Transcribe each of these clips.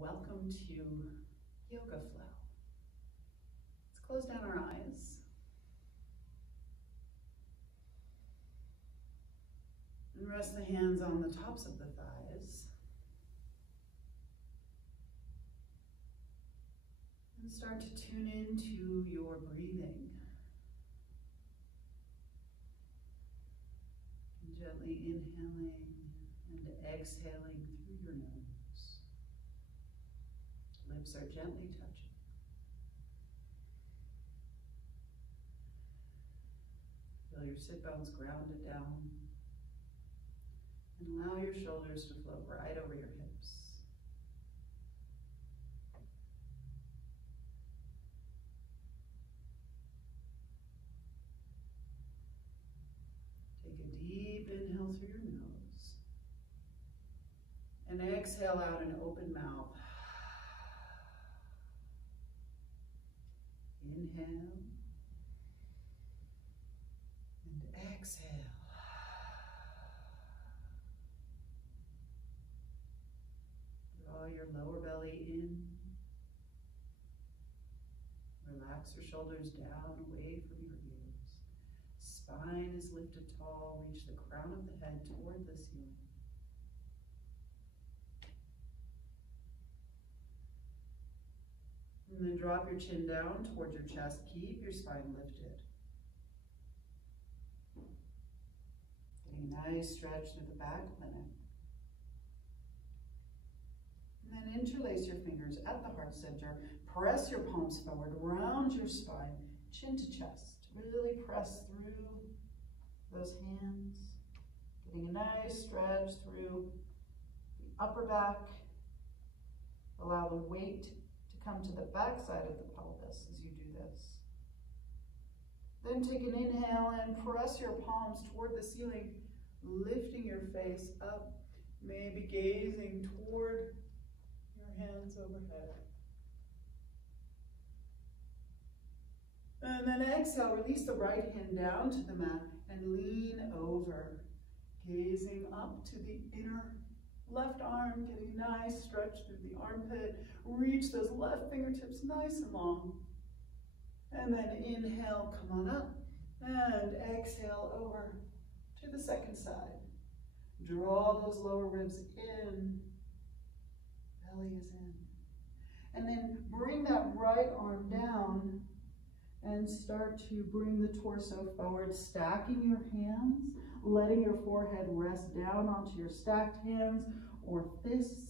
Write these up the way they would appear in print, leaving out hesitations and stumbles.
welcome to Yoga Flow. Let's close down our eyes. And rest the hands on the tops of the thighs. And start to tune into your breathing. And gently inhaling and exhaling through your nose. Lips are gently touching. Feel your sit bones grounded down. And allow your shoulders to float right over your hips. Take a deep inhale through your nose. And exhale out an open mouth. Inhale. And exhale. Draw your lower belly in. Relax your shoulders down, away from your ears. Spine is lifted tall. Reach the crown of the head toward the ceiling. And then drop your chin down towards your chest. Keep your spine lifted. Getting a nice stretch through the back of the neck. And then interlace your fingers at the heart center. Press your palms forward, round your spine, chin to chest. Really press through those hands. Getting a nice stretch through the upper back. Allow the weight to come to the back side of the pelvis as you do this. Then take an inhale and press your palms toward the ceiling, lifting your face up, maybe gazing toward your hands overhead. And then exhale, release the right hand down to the mat and lean over, gazing up to the inner left arm, getting a nice stretch through the armpit. Reach those left fingertips nice and long. And then inhale, come on up. And exhale over to the second side. Draw those lower ribs in. Belly is in. And then bring that right arm down and start to bring the torso forward, stacking your hands, letting your forehead rest down onto your stacked hands or fist.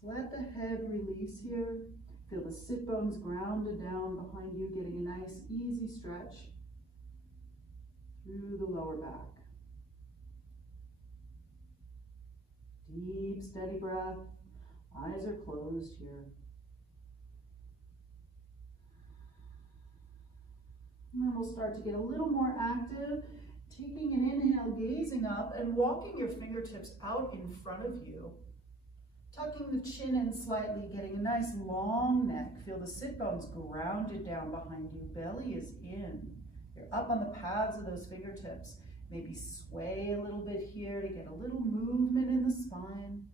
So let the head release here. Feel the sit bones grounded down behind you, getting a nice easy stretch through the lower back. Deep, steady breath. Eyes are closed here. And then we'll start to get a little more active, taking an inhale, gazing up, and walking your fingertips out in front of you. Tucking the chin in slightly, getting a nice long neck. Feel the sit bones grounded down behind you. Belly is in. You're up on the pads of those fingertips. Maybe sway a little bit here to get a little movement in the spine.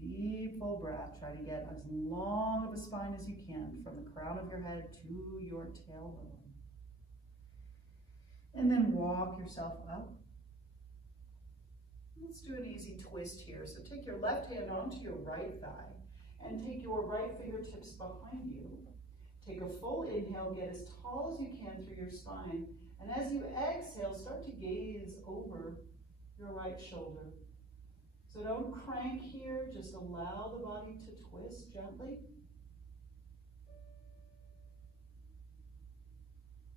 Deep, full breath. Try to get as long of a spine as you can from the crown of your head to your tailbone. And then walk yourself up. Let's do an easy twist here. So take your left hand onto your right thigh and take your right fingertips behind you. Take a full inhale, get as tall as you can through your spine. And as you exhale, start to gaze over your right shoulder. So don't crank here, just allow the body to twist gently.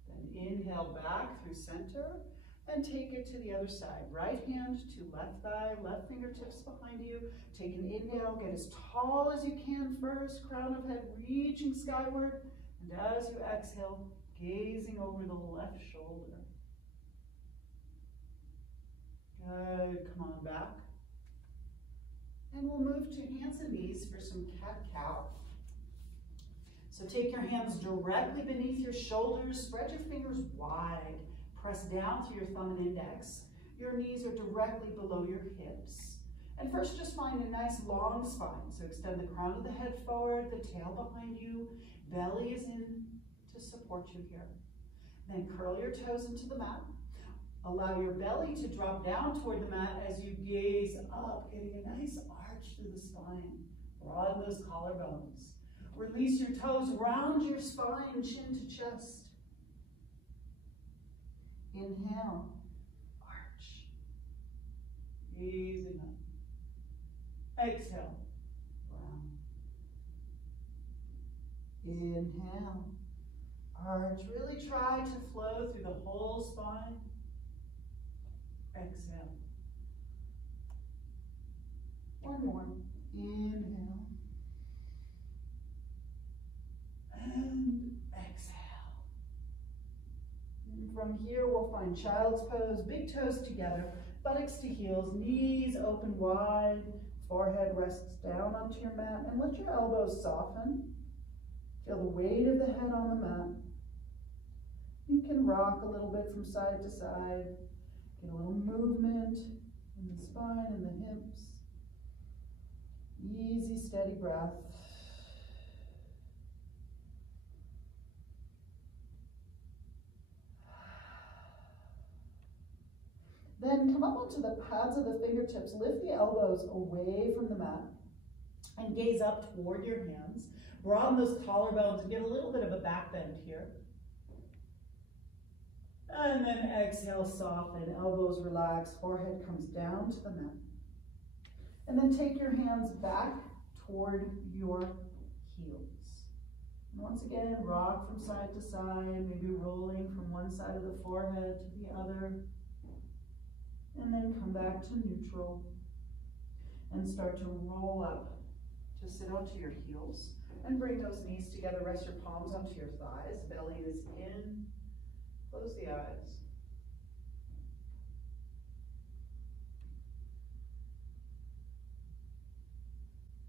Then inhale back through center and take it to the other side. Right hand to left thigh, left fingertips behind you. Take an inhale, get as tall as you can first, crown of head reaching skyward. And as you exhale, gazing over the left shoulder. Good, come on back. And we'll move to hands and knees for some cat-cow. So take your hands directly beneath your shoulders, spread your fingers wide, press down through your thumb and index. Your knees are directly below your hips. And first, just find a nice long spine. So extend the crown of the head forward, the tail behind you, belly is in to support you here. Then curl your toes into the mat. Allow your belly to drop down toward the mat as you gaze up, getting a nice arch through the spine. Broaden those collarbones. Release your toes, round your spine, chin to chest. Inhale, arch. Gazing up. Exhale, round. Inhale, arch. Really try to flow through the whole spine. Exhale. One more. Inhale. And exhale. And from here, we'll find child's pose, big toes together, buttocks to heels, knees open wide, forehead rests down onto your mat, and let your elbows soften. Feel the weight of the head on the mat. You can rock a little bit from side to side. Get a little movement in the spine and the hips. Easy, steady breath. Then come up onto the pads of the fingertips. Lift the elbows away from the mat and gaze up toward your hands. Broaden those collarbones and get a little bit of a back bend here. And then exhale, soften, elbows relax, forehead comes down to the mat. And then take your hands back toward your heels. And once again, rock from side to side, maybe rolling from one side of the forehead to the other. And then come back to neutral and start to roll up to sit onto your heels and bring those knees together. Rest your palms onto your thighs, belly is in. Close the eyes.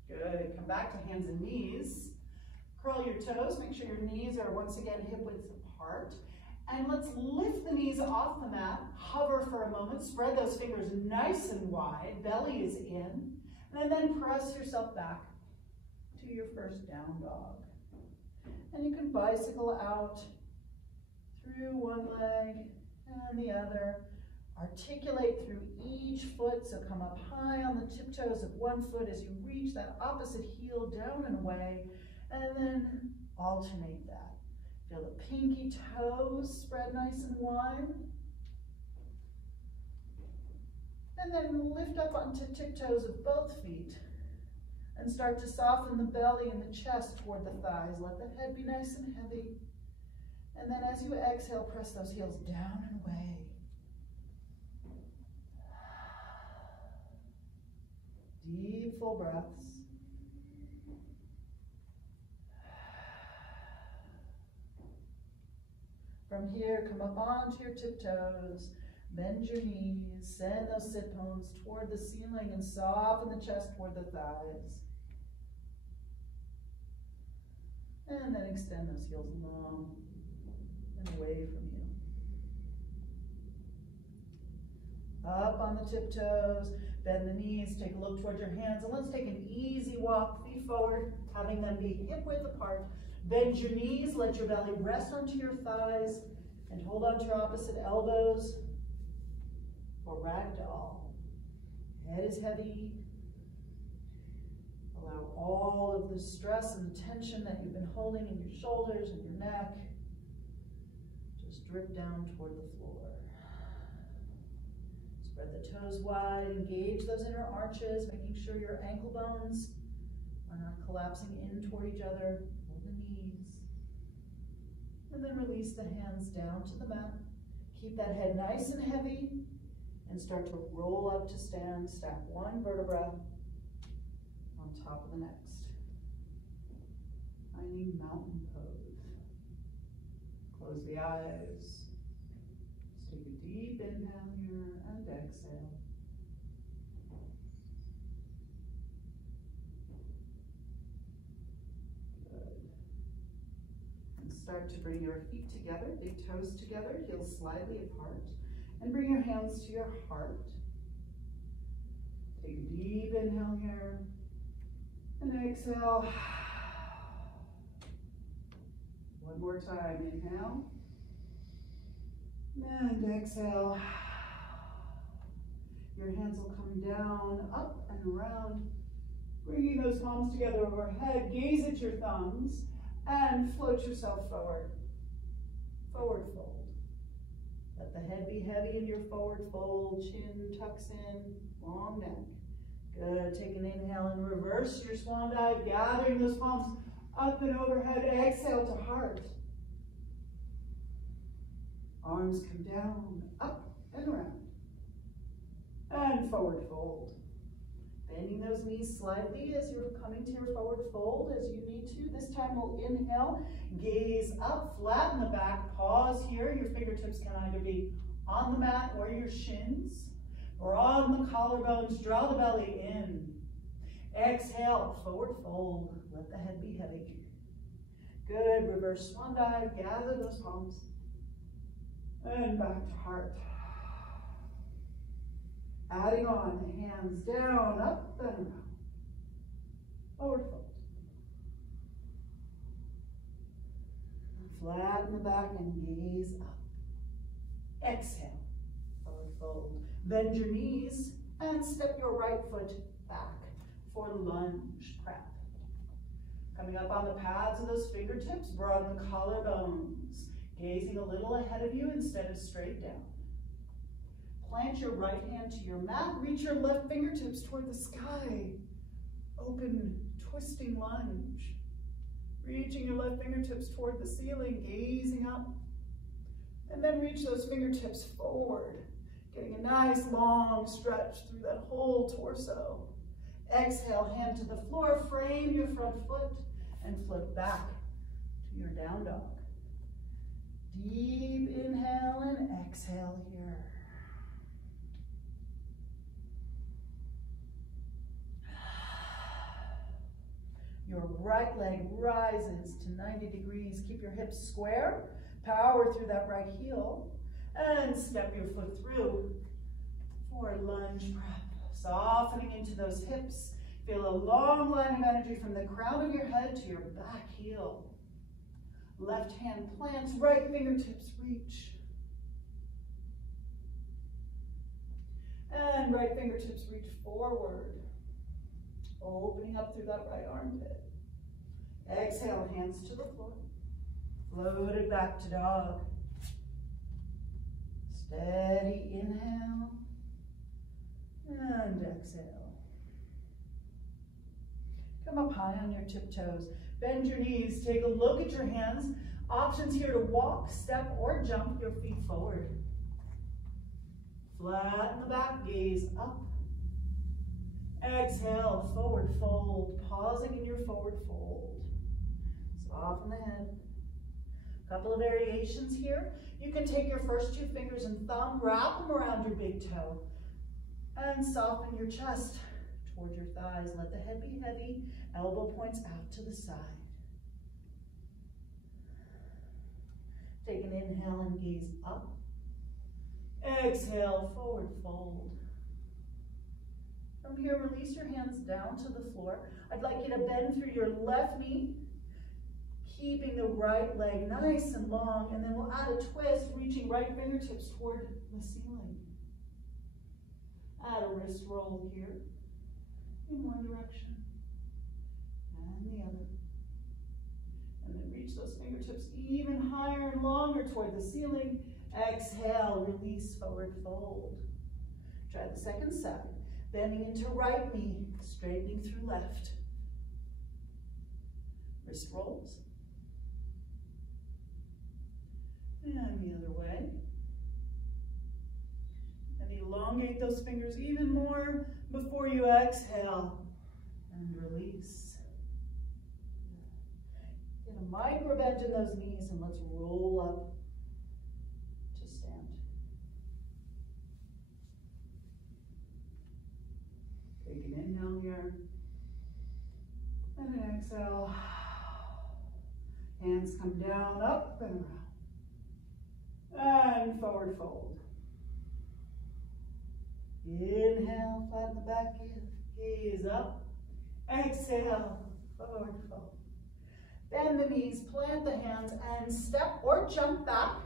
Good. Come back to hands and knees. Curl your toes. Make sure your knees are once again hip width apart. And let's lift the knees off the mat. Hover for a moment. Spread those fingers nice and wide. Belly is in. And then press yourself back to your first down dog. And you can bicycle out through one leg and the other. Articulate through each foot, so come up high on the tiptoes of one foot as you reach that opposite heel down and away, and then alternate that. Feel the pinky toes spread nice and wide. And then lift up onto tiptoes of both feet and start to soften the belly and the chest toward the thighs. Let the head be nice and heavy. And then as you exhale, press those heels down and away. Deep, full breaths. From here, come up onto your tiptoes. Bend your knees. Send those sit bones toward the ceiling and soften the chest toward the thighs. And then extend those heels long and away from you. Up on the tiptoes, bend the knees, take a look toward your hands, and let's take an easy walk, feet forward, having them be hip width apart. Bend your knees, let your belly rest onto your thighs, and hold onto your opposite elbows for ragdoll. Head is heavy. Allow all of the stress and tension that you've been holding in your shoulders and your neck just drip down toward the floor. Spread the toes wide, engage those inner arches, making sure your ankle bones are not collapsing in toward each other. Hold the knees. And then release the hands down to the mat. Keep that head nice and heavy and start to roll up to stand. Stack one vertebra on top of the next. Finding mountain pose. Close the eyes. Take a deep inhale here and exhale. Good. And start to bring your feet together, big toes together, heels slightly apart. And bring your hands to your heart. Take a deep inhale here. And exhale. One more time. Inhale. And exhale. Your hands will come down, up and around. Bringing those palms together overhead. Gaze at your thumbs and float yourself forward. Forward fold. Let the head be heavy in your forward fold. Chin tucks in. Long neck. Good. Take an inhale and reverse your swan dive. Gathering those palms up and overhead. Exhale to heart. Arms come down, up and around. And forward fold. Bending those knees slightly as you're coming to your forward fold as you need to. This time we'll inhale, gaze up, flatten the back, pause here. Your fingertips can either be on the mat or your shins. Broaden the collarbones, draw the belly in. Exhale, forward fold. Let the head be heavy. Good, reverse swan dive, gather those palms. And back to heart. Adding on, the hands down, up and around. Forward fold. Flatten the back and gaze up. Exhale, forward fold. Bend your knees and step your right foot back for lunge prep. Coming up on the pads of those fingertips, broaden the collarbones. Gazing a little ahead of you instead of straight down. Plant your right hand to your mat. Reach your left fingertips toward the sky. Open, twisting lunge. Reaching your left fingertips toward the ceiling, gazing up. And then reach those fingertips forward. Getting a nice long stretch through that whole torso. Exhale, hand to the floor. Frame your front foot and float back to your down dog. Deep inhale and exhale here. Your right leg rises to 90 degrees. Keep your hips square. Power through that right heel. And step your foot through for lunge prep. Softening into those hips. Feel a long line of energy from the crown of your head to your back heel. Left hand plants, right fingertips reach. And right fingertips reach forward. Opening up through that right armpit. Exhale, hands to the floor. Float it back to dog. Steady inhale. And exhale. Come up high on your tiptoes. Bend your knees, take a look at your hands. Options here to walk, step, or jump your feet forward. Flatten the back, gaze up. Exhale, forward fold, pausing in your forward fold. Soften the head. A couple of variations here. You can take your first two fingers and thumb, wrap them around your big toe, and soften your chest toward your thighs. Let the head be heavy, elbow points out to the side. Take an inhale and gaze up. Exhale, forward fold. From here, release your hands down to the floor. I'd like you to bend through your left knee, keeping the right leg nice and long, and then we'll add a twist, reaching right fingertips toward the ceiling. Add a wrist roll here in one direction and the other. And then reach those fingertips even higher and longer toward the ceiling. Exhale, release, forward fold. Try the second side. Bending into right knee, straightening through left. Wrist rolls. And the other way. And elongate those fingers even more before you exhale and release. Get a micro bend in those knees and let's roll up to stand. Take an inhale here and an exhale. Hands come down, up and around. And forward fold. Inhale, flatten the back, gaze up. Exhale, forward fold. Bend the knees, plant the hands, and step or jump back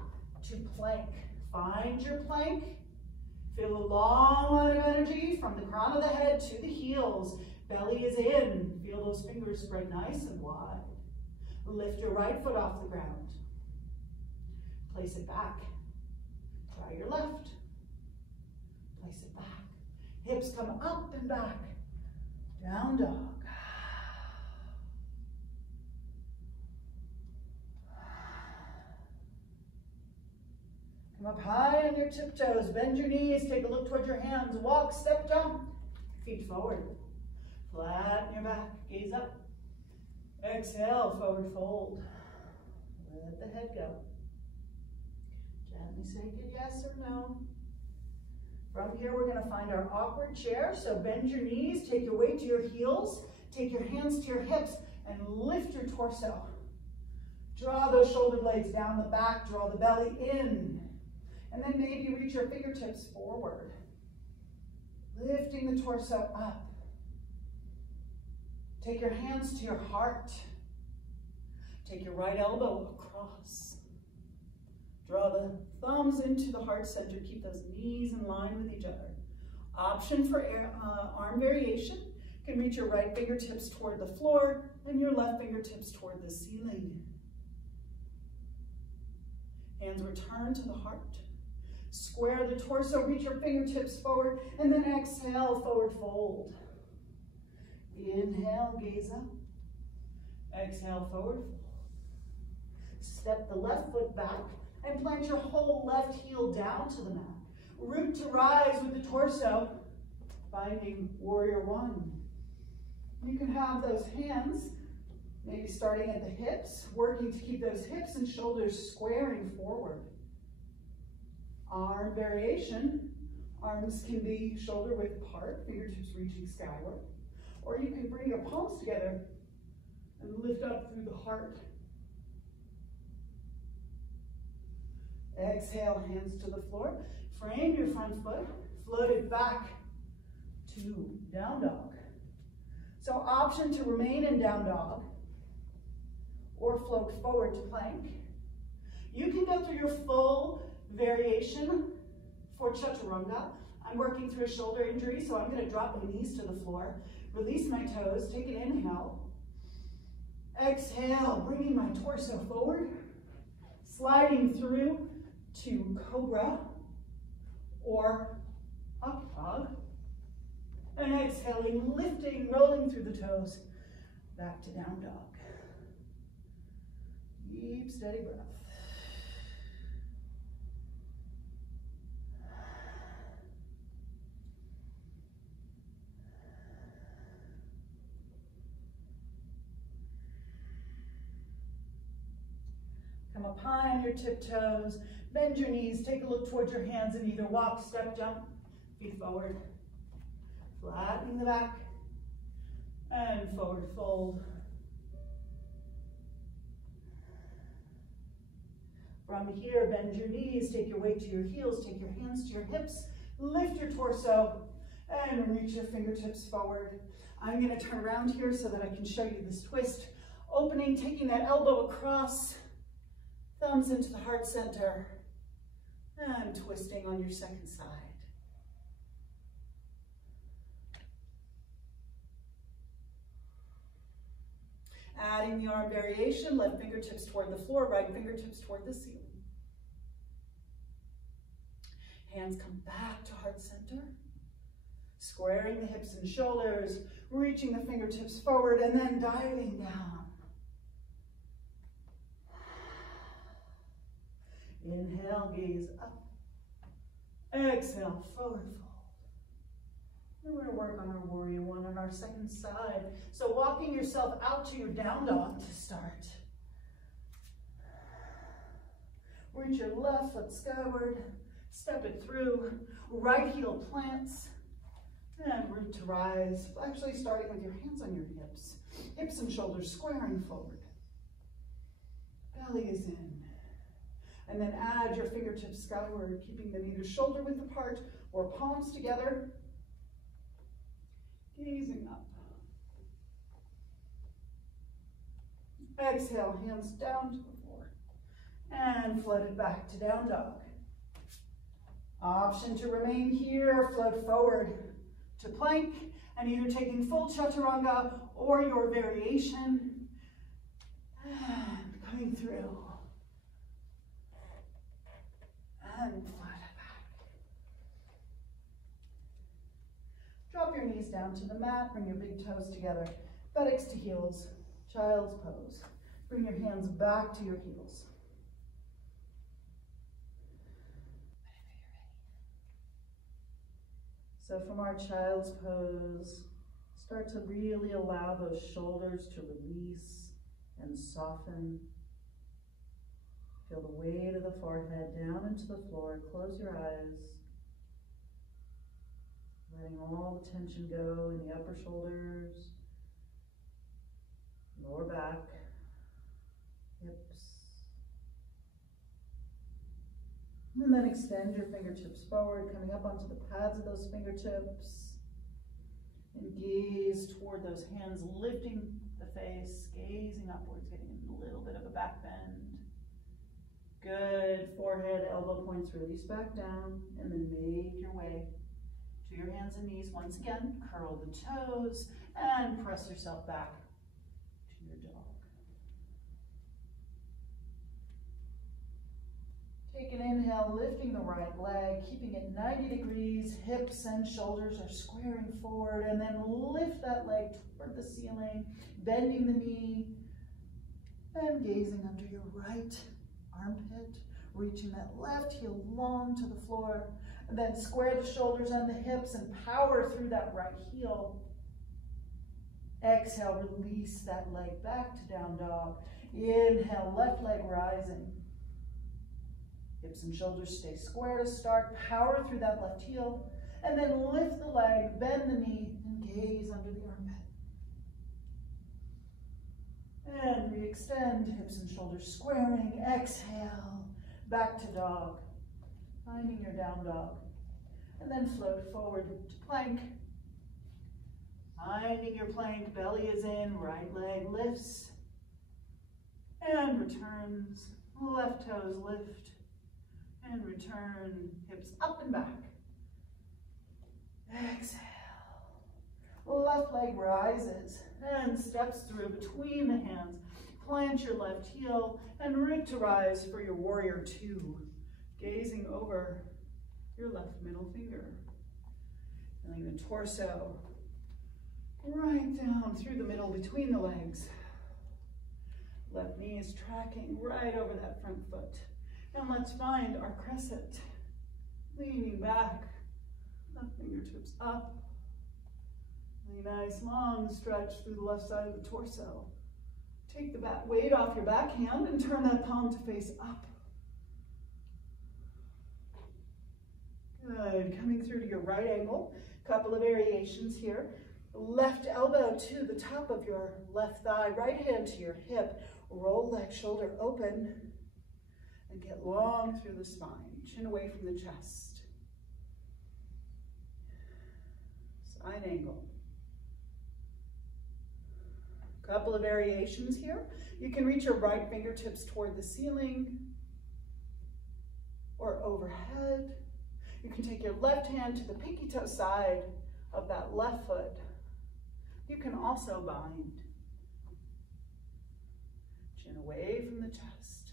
to plank. Find your plank. Feel a long line of energy from the crown of the head to the heels. Belly is in. Feel those fingers spread nice and wide. Lift your right foot off the ground. Place it back. Try your left. Place it back. Hips come up and back. Down dog. Come up high on your tiptoes. Bend your knees. Take a look towards your hands. Walk, step, jump. Feet forward. Flatten your back. Gaze up. Exhale, forward fold. Let the head go. Gently say good yes or no. From here, we're going to find our awkward chair. So bend your knees, take your weight to your heels, take your hands to your hips, and lift your torso. Draw those shoulder blades down the back, draw the belly in. And then maybe reach your fingertips forward. Lifting the torso up. Take your hands to your heart. Take your right elbow across. Draw the thumbs into the heart center. Keep those knees in line with each other. Option for arm variation. You can reach your right fingertips toward the floor and your left fingertips toward the ceiling. Hands return to the heart. Square the torso, reach your fingertips forward, and then exhale, forward fold. Inhale, gaze up. Exhale, forward fold. Step the left foot back and plant your whole left heel down to the mat. Root to rise with the torso, finding warrior one. You can have those hands, maybe starting at the hips, working to keep those hips and shoulders squaring forward. Arm variation. Arms can be shoulder width apart, fingertips reaching skyward. Or you can bring your palms together and lift up through the heart. Exhale, hands to the floor. Frame your front foot, float it back to down dog. So option to remain in down dog or float forward to plank. You can go through your full variation for chaturanga. I'm working through a shoulder injury, so I'm going to drop my knees to the floor. Release my toes, take an inhale. Exhale, bringing my torso forward, sliding through to cobra or up dog. And exhaling, lifting, rolling through the toes, back to down dog. Deep, steady breath. Come up high on your tiptoes, bend your knees, take a look towards your hands and either walk, step, jump, feet forward. Flattening the back and forward fold. From here, bend your knees, take your weight to your heels, take your hands to your hips, lift your torso, and reach your fingertips forward. I'm going to turn around here so that I can show you this twist. Opening, taking that elbow across, thumbs into the heart center, and twisting on your second side. Adding the arm variation, left fingertips toward the floor, right fingertips toward the ceiling. Hands come back to heart center, squaring the hips and shoulders, reaching the fingertips forward, and then diving down. Inhale, gaze up. Exhale, forward fold. And we're going to work on our warrior one on our second side. So walking yourself out to your down dog to start. Reach your left foot skyward, step it through, right heel plants, and root to rise. Actually starting with your hands on your hips. Hips and shoulders squaring forward. Belly is in. And then add your fingertips skyward, keeping them either shoulder width apart or palms together, gazing up. Exhale, hands down to the floor, and float it back to down dog. Option to remain here, float forward to plank, and either taking full chaturanga or your variation, and coming through, and float it back. Drop your knees down to the mat, bring your big toes together, buttocks to heels, child's pose. Bring your hands back to your heels. So from our child's pose, start to really allow those shoulders to release and soften. Feel the weight of the forehead down into the floor. Close your eyes. Letting all the tension go in the upper shoulders, lower back, hips. And then extend your fingertips forward, coming up onto the pads of those fingertips. And gaze toward those hands, lifting the face, gazing upwards, getting a little bit of a back bend. Good. Forehead, elbow points release back down, and then make your way to your hands and knees. Once again, curl the toes and press yourself back to your dog. Take an inhale, lifting the right leg, keeping it 90 degrees. Hips and shoulders are squaring forward, and then lift that leg toward the ceiling, bending the knee, and gazing under your right armpit, reaching that left heel long to the floor, and then square the shoulders and the hips and power through that right heel. Exhale, release that leg back to down dog. Inhale, left leg rising. Hips and shoulders stay square to start. Power through that left heel. And then lift the leg, bend the knee, and gaze under the armpit. And re-extend, hips and shoulders squaring. Exhale, back to dog. Finding your down dog. And then float forward to plank. Finding your plank, belly is in, right leg lifts. And returns, left toes lift. And return, hips up and back. Exhale. Left leg rises and steps through between the hands. Plant your left heel and root to rise for your warrior two. Gazing over your left middle finger. Feeling the torso right down through the middle between the legs. Left knee is tracking right over that front foot. And let's find our crescent. Leaning back, left fingertips up. A nice long stretch through the left side of the torso. Take the weight off your back hand and turn that palm to face up. Good, coming through to your right ankle. Couple of variations here. Left elbow to the top of your left thigh, right hand to your hip. Roll that shoulder open and get long through the spine. Chin away from the chest. Side angle. Couple of variations here. You can reach your right fingertips toward the ceiling or overhead. You can take your left hand to the pinky toe side of that left foot. You can also bind. Chin away from the chest.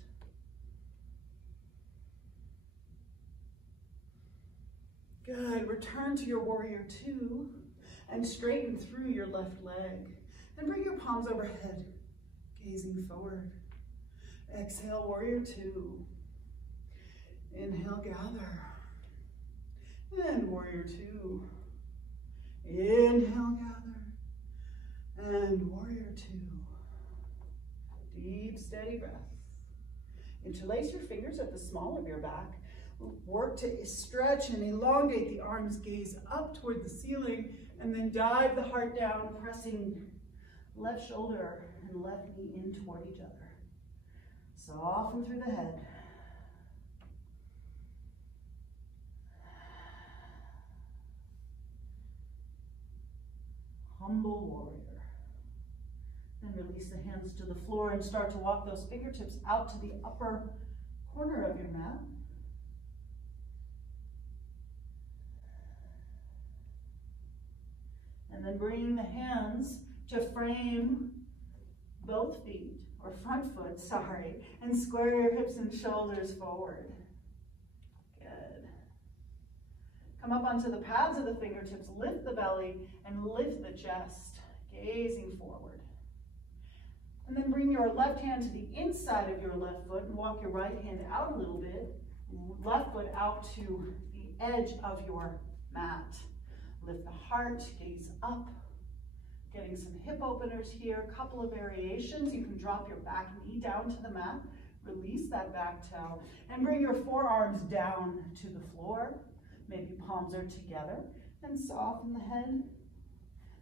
Good. Return to your warrior two and straighten through your left leg. And bring your palms overhead, gazing forward. Exhale, warrior two. Inhale, gather. And warrior two. Inhale, gather. And warrior two. Deep, steady breath. Interlace your fingers at the small of your back. Work to stretch and elongate the arms, gaze up toward the ceiling, and then dive the heart down, pressing left shoulder and left knee in toward each other. Soften through the head. humble warrior. Then release the hands to the floor and start to walk those fingertips out to the upper corner of your mat. And then bring the hands to frame both feet, or front foot, sorry, and square your hips and shoulders forward. Good. Come up onto the pads of the fingertips, lift the belly, and lift the chest, gazing forward. And then bring your left hand to the inside of your left foot and walk your right hand out a little bit, left foot out to the edge of your mat. Lift the heart, gaze up. Getting some hip openers here, a couple of variations. You can drop your back knee down to the mat, release that back toe, and bring your forearms down to the floor. Maybe palms are together, and soften the head.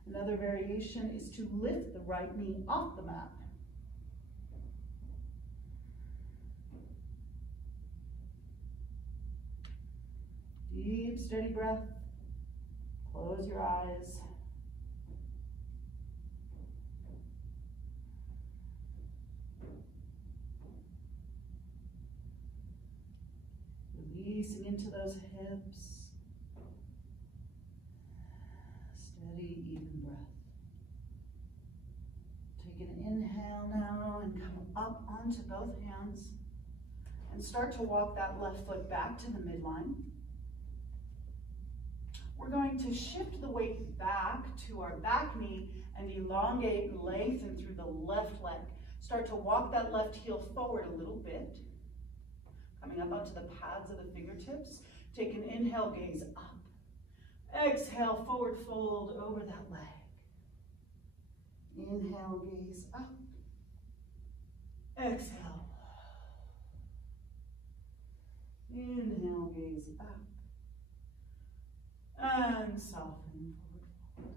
Another variation is to lift the right knee off the mat. Deep, steady breath. Close your eyes. Releasing into those hips. Steady, even breath. Take an inhale now and come up onto both hands. And start to walk that left foot back to the midline. We're going to shift the weight back to our back knee and elongate and lengthen through the left leg. Start to walk that left heel forward a little bit. Coming up onto the pads of the fingertips. Take an inhale, gaze up. Exhale, forward fold over that leg. Inhale, gaze up. Exhale. Inhale, gaze up. And soften, forward fold.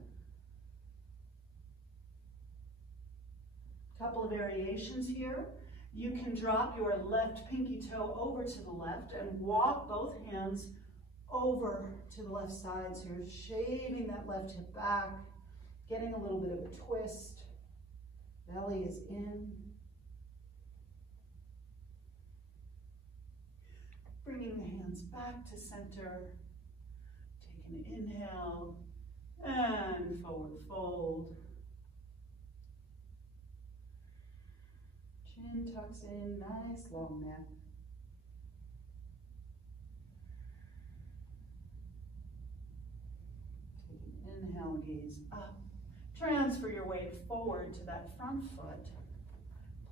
Couple of variations here. You can drop your left pinky toe over to the left and walk both hands over to the left side. So you're shaving that left hip back, getting a little bit of a twist. Belly is in. Bringing the hands back to center. Take an inhale and forward fold. Chin tucks in, nice long neck. Take an inhale, gaze up. Transfer your weight forward to that front foot.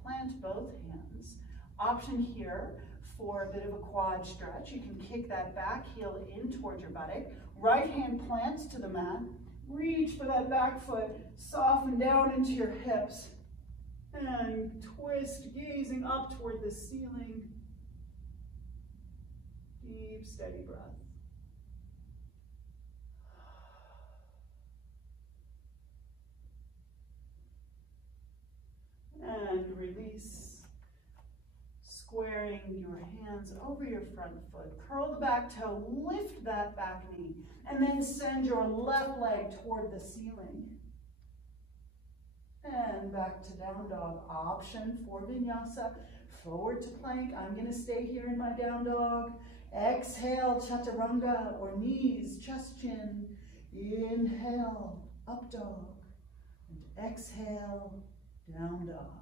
Plant both hands. Option here for a bit of a quad stretch. You can kick that back heel in towards your buttock. Right hand plants to the mat. Reach for that back foot. Soften down into your hips. And twist, gazing up toward the ceiling. Deep, steady breath. And release, squaring your hands over your front foot. Curl the back toe, lift that back knee, and then send your left leg toward the ceiling. And back to down dog. Option for vinyasa. Forward to plank. I'm going to stay here in my down dog. Exhale, chaturanga, or knees, chest, chin. Inhale, up dog. And exhale, down dog.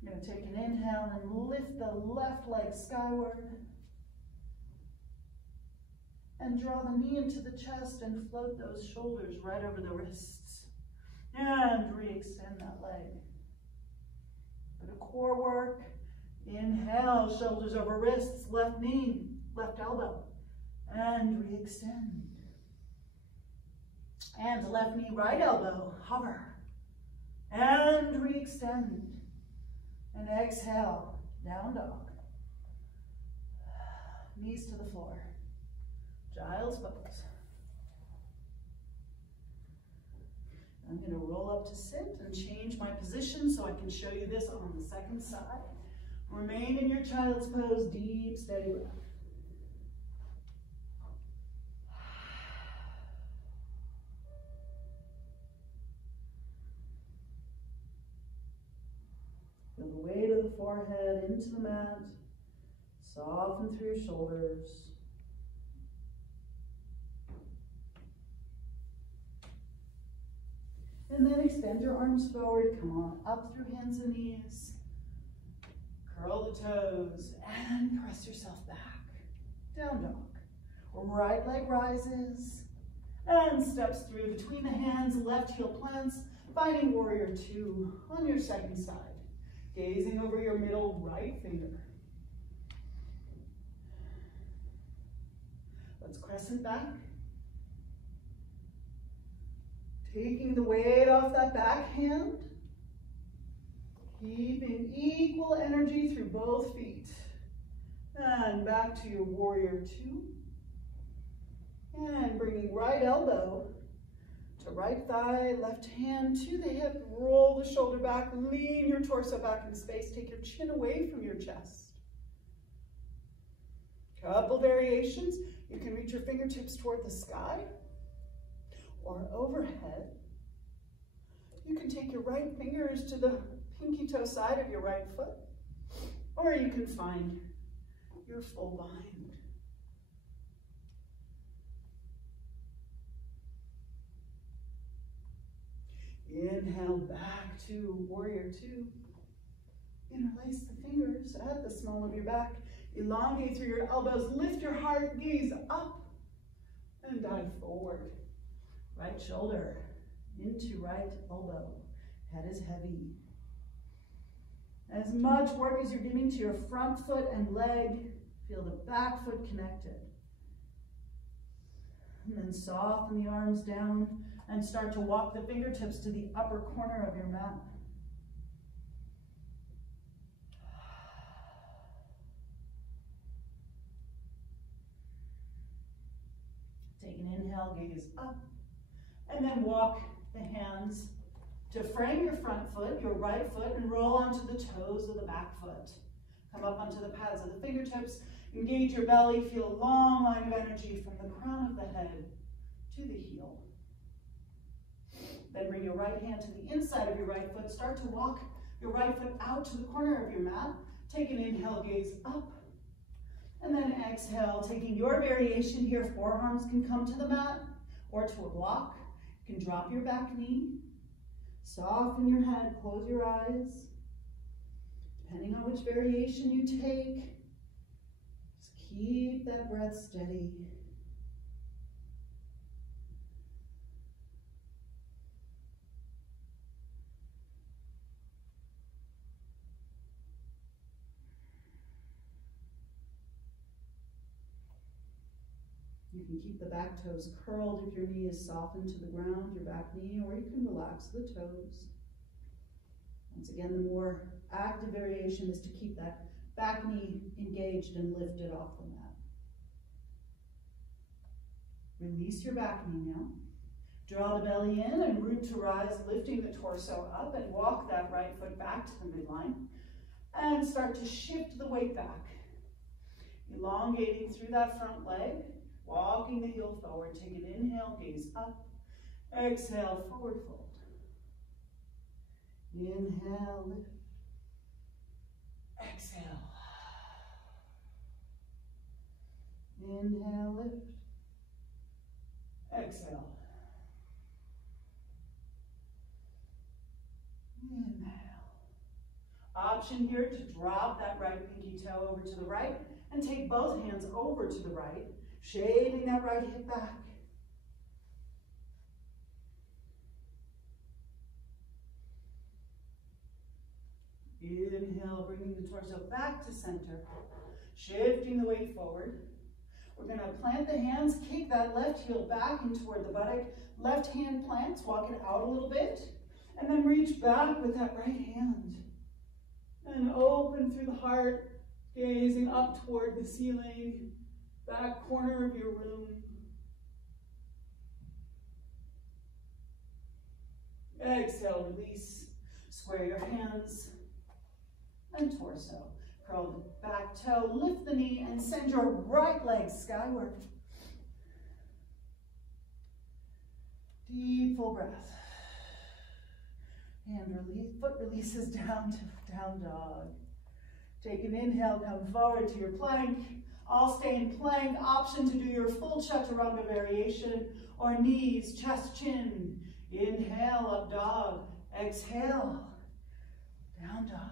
I'm going to take an inhale and lift the left leg skyward. And draw the knee into the chest and float those shoulders right over the wrists. And re-extend that leg. Bit of core work. Inhale, shoulders over wrists, left knee, left elbow. And re-extend. And left knee, right elbow, hover. And re-extend. And exhale, down dog. Knees to the floor. Child's pose. I'm going to roll up to sit and change my position so I can show you this on the second side. Remain in your child's pose, deep, steady breath. Feel the weight of the forehead into the mat. Soften through your shoulders. And then extend your arms forward. Come on up through hands and knees. Curl the toes and press yourself back. Down dog. Right leg rises and steps through between the hands. Left heel plants. Finding warrior two on your second side. Gazing over your middle right finger. Let's crescent back. Taking the weight off that back hand. Keeping equal energy through both feet. And back to your warrior two. And bringing right elbow to right thigh, left hand to the hip. Roll the shoulder back. Lean your torso back in space. Take your chin away from your chest. Couple variations. You can reach your fingertips toward the sky or overhead. You can take your right fingers to the pinky toe side of your right foot, or you can find your full bind. Inhale back to warrior two. Interlace the fingers at the small of your back. Elongate through your elbows. Lift your heart, gaze up, and dive forward. Right shoulder into right elbow. Head is heavy. As much work as you're giving to your front foot and leg, feel the back foot connected. And then soften the arms down and start to walk the fingertips to the upper corner of your mat. Take an inhale, gaze up, and then walk the hands to frame your front foot, your right foot, and roll onto the toes of the back foot. Come up onto the pads of the fingertips, engage your belly, feel a long line of energy from the crown of the head to the heel. Then bring your right hand to the inside of your right foot. Start to walk your right foot out to the corner of your mat. Take an inhale, gaze up. And then exhale, taking your variation here. Forearms can come to the mat or to a block. You can drop your back knee. Soften your head, close your eyes. Depending on which variation you take, just keep that breath steady. You can keep the back toes curled if your knee is softened to the ground, your back knee, or you can relax the toes. Once again, the more active variation is to keep that back knee engaged and lifted off the mat. Release your back knee now. Draw the belly in and root to rise, lifting the torso up, and walk that right foot back to the midline. And start to shift the weight back. Elongating through that front leg. Walking the heel forward. Take an inhale, gaze up. Exhale, forward fold. Inhale, lift. Exhale. Inhale, lift. Exhale. Inhale. Option here to drop that right pinky toe over to the right and take both hands over to the right. Shading that right hip back. Inhale, bringing the torso back to center. Shifting the weight forward. We're going to plant the hands, kick that left heel back in toward the buttock. Left hand plants, walk it out a little bit. And then reach back with that right hand. And open through the heart, gazing up toward the ceiling. Back corner of your room. Exhale, release. Square your hands and torso. Curl the back toe, lift the knee, and send your right leg skyward. Deep full breath. Hand release, foot releases down to down dog. Take an inhale, come forward to your plank. All stay in plank. Option to do your full chaturanga variation or knees, chest, chin. Inhale, up dog. Exhale, down dog.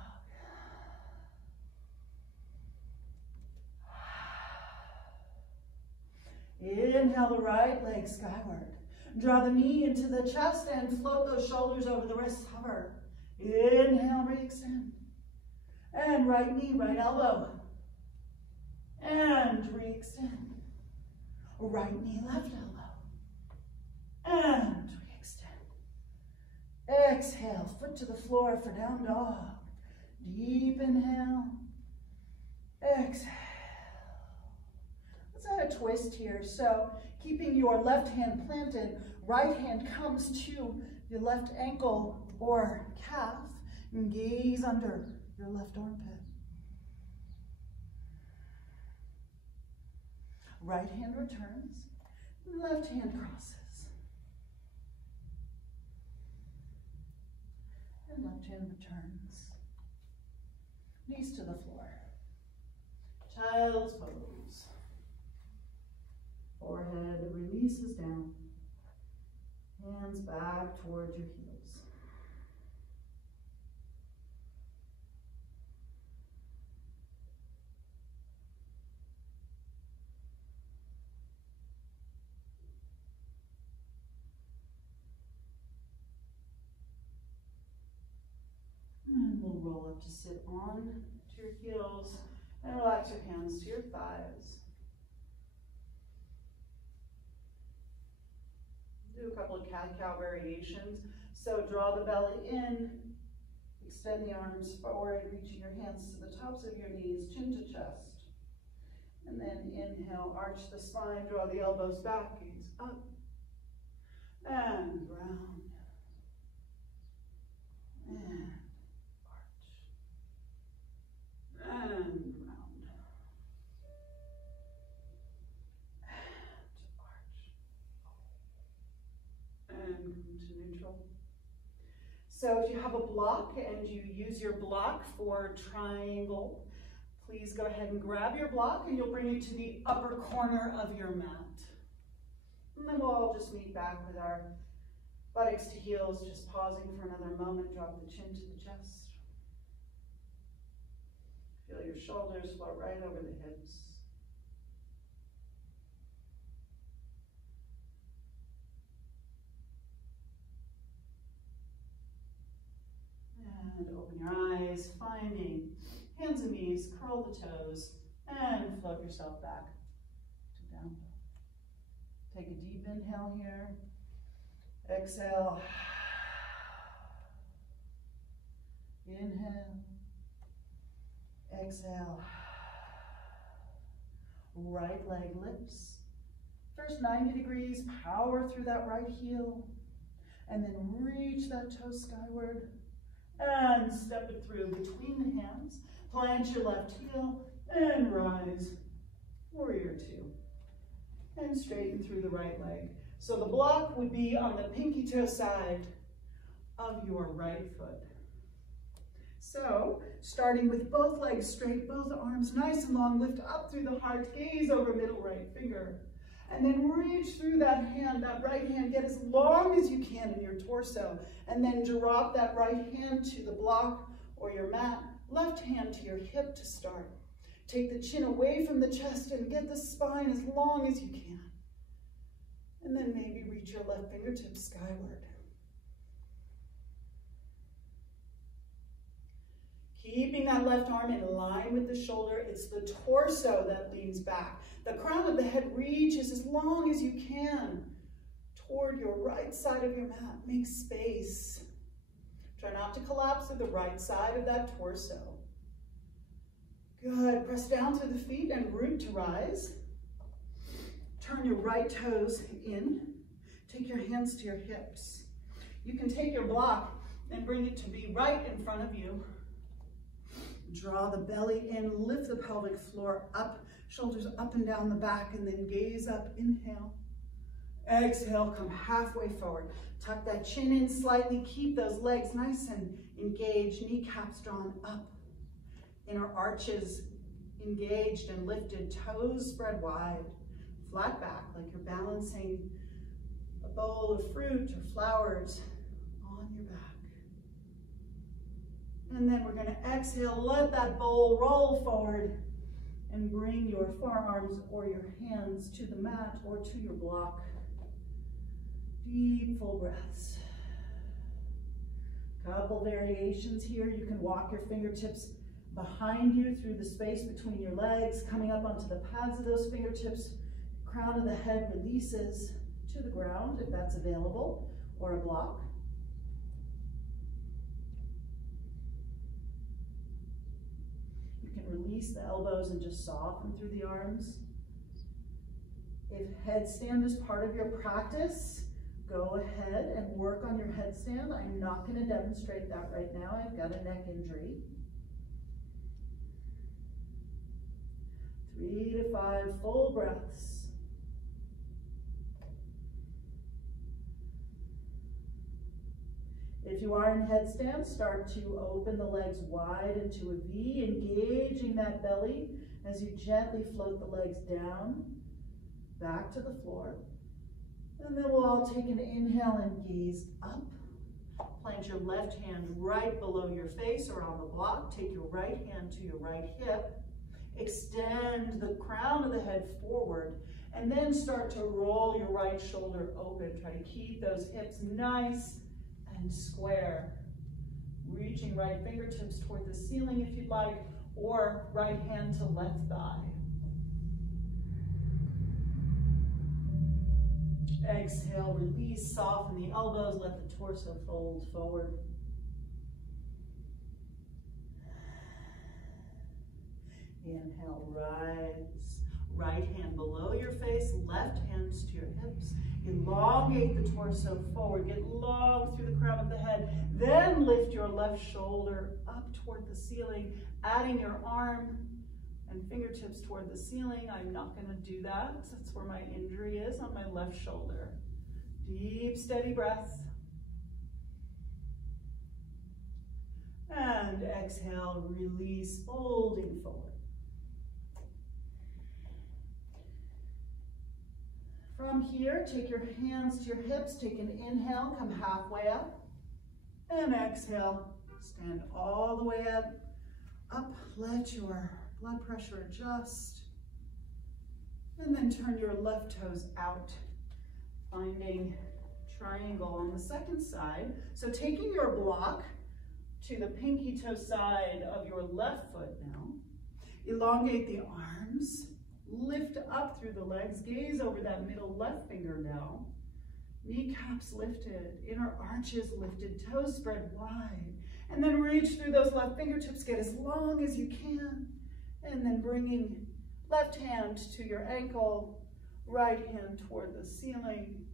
Inhale the right leg skyward. Draw the knee into the chest and float those shoulders over the wrists. Hover. Inhale, re-extend. And right knee, right elbow. And re-extend. Right knee, left elbow. And re-extend. Exhale, foot to the floor for down dog. Deep inhale. Exhale. Let's add a twist here. So keeping your left hand planted, right hand comes to the left ankle or calf and gaze under your left armpit. Right hand returns, left hand crosses. And left hand returns. Knees to the floor. Child's pose. Forehead releases down. Hands back towards your heels. And we'll roll up to sit on to your heels and relax your hands to your thighs. Do a couple of cat-cow variations. So draw the belly in, extend the arms forward, reaching your hands to the tops of your knees, chin to chest. And then inhale, arch the spine, draw the elbows back, gaze up, and round, and arch, and round. And come to neutral. So if you have a block and you use your block for triangle, please go ahead and grab your block and you'll bring it to the upper corner of your mat. And then we'll all just meet back with our buttocks to heels, just pausing for another moment. Drop the chin to the chest. Feel your shoulders float right over the hips. And open your eyes, finding hands and knees, curl the toes, and float yourself back to down. Take a deep inhale here. Exhale. Inhale. Exhale. Right leg lifts. First 90 degrees, power through that right heel. And then reach that toe skyward. And step it through between the hands. Plant your left heel and rise. Warrior two. And straighten through the right leg. So the block would be on the pinky toe side of your right foot. So, starting with both legs straight, both arms nice and long, lift up through the heart, gaze over middle right finger. And then reach through that hand, that right hand, get as long as you can in your torso. And then drop that right hand to the block or your mat, left hand to your hip to start. Take the chin away from the chest and get the spine as long as you can. And then maybe reach your left fingertips skyward. Keeping that left arm in line with the shoulder, it's the torso that leans back. The crown of the head reaches as long as you can toward your right side of your mat. Make space. Try not to collapse to the right side of that torso. Good. Press down through the feet and root to rise. Turn your right toes in. Take your hands to your hips. You can take your block and bring it to be right in front of you. Draw the belly in, lift the pelvic floor up, shoulders up and down the back, and then gaze up. Inhale. Exhale, come halfway forward. Tuck that chin in slightly, keep those legs nice and engaged, kneecaps drawn up. Inner arches engaged and lifted, toes spread wide, flat back like you're balancing a bowl of fruit or flowers on your back. And then we're gonna exhale, let that bowl roll forward and bring your forearms or your hands to the mat or to your block. Deep, full breaths. Couple variations here. You can walk your fingertips behind you through the space between your legs, coming up onto the pads of those fingertips. Crown of the head releases to the ground if that's available, or a block. You can release the elbows and just soften through the arms. If headstand is part of your practice, go ahead and work on your headstand. I'm not going to demonstrate that right now. I've got a neck injury. 3 to 5 full breaths. If you are in headstand, start to open the legs wide into a V, engaging that belly as you gently float the legs down, back to the floor. And then we'll all take an inhale and gaze up. Plant your left hand right below your face or on the block. Take your right hand to your right hip. Extend the crown of the head forward. And then start to roll your right shoulder open. Try to keep those hips nice and square. Reaching right fingertips toward the ceiling if you'd like, or right hand to left thigh. Exhale, release, soften the elbows, let the torso fold forward. Inhale, rise. Right hand below your face, left hands to your hips. Elongate the torso forward, get long through the crown of the head. Then lift your left shoulder up toward the ceiling, adding your arm and fingertips toward the ceiling. I'm not going to do that. That's where my injury is, on my left shoulder. Deep, steady breath. And exhale, release, folding forward. From here, take your hands to your hips, take an inhale, come halfway up. And exhale, stand all the way up. Let your blood pressure adjust. And then turn your left toes out, finding triangle on the second side. So taking your block to the pinky toe side of your left foot now. Elongate the arms, lift up through the legs, gaze over that middle left finger now. Kneecaps lifted, inner arches lifted, toes spread wide. And then reach through those left fingertips, get as long as you can. And then bringing left hand to your ankle, right hand toward the ceiling.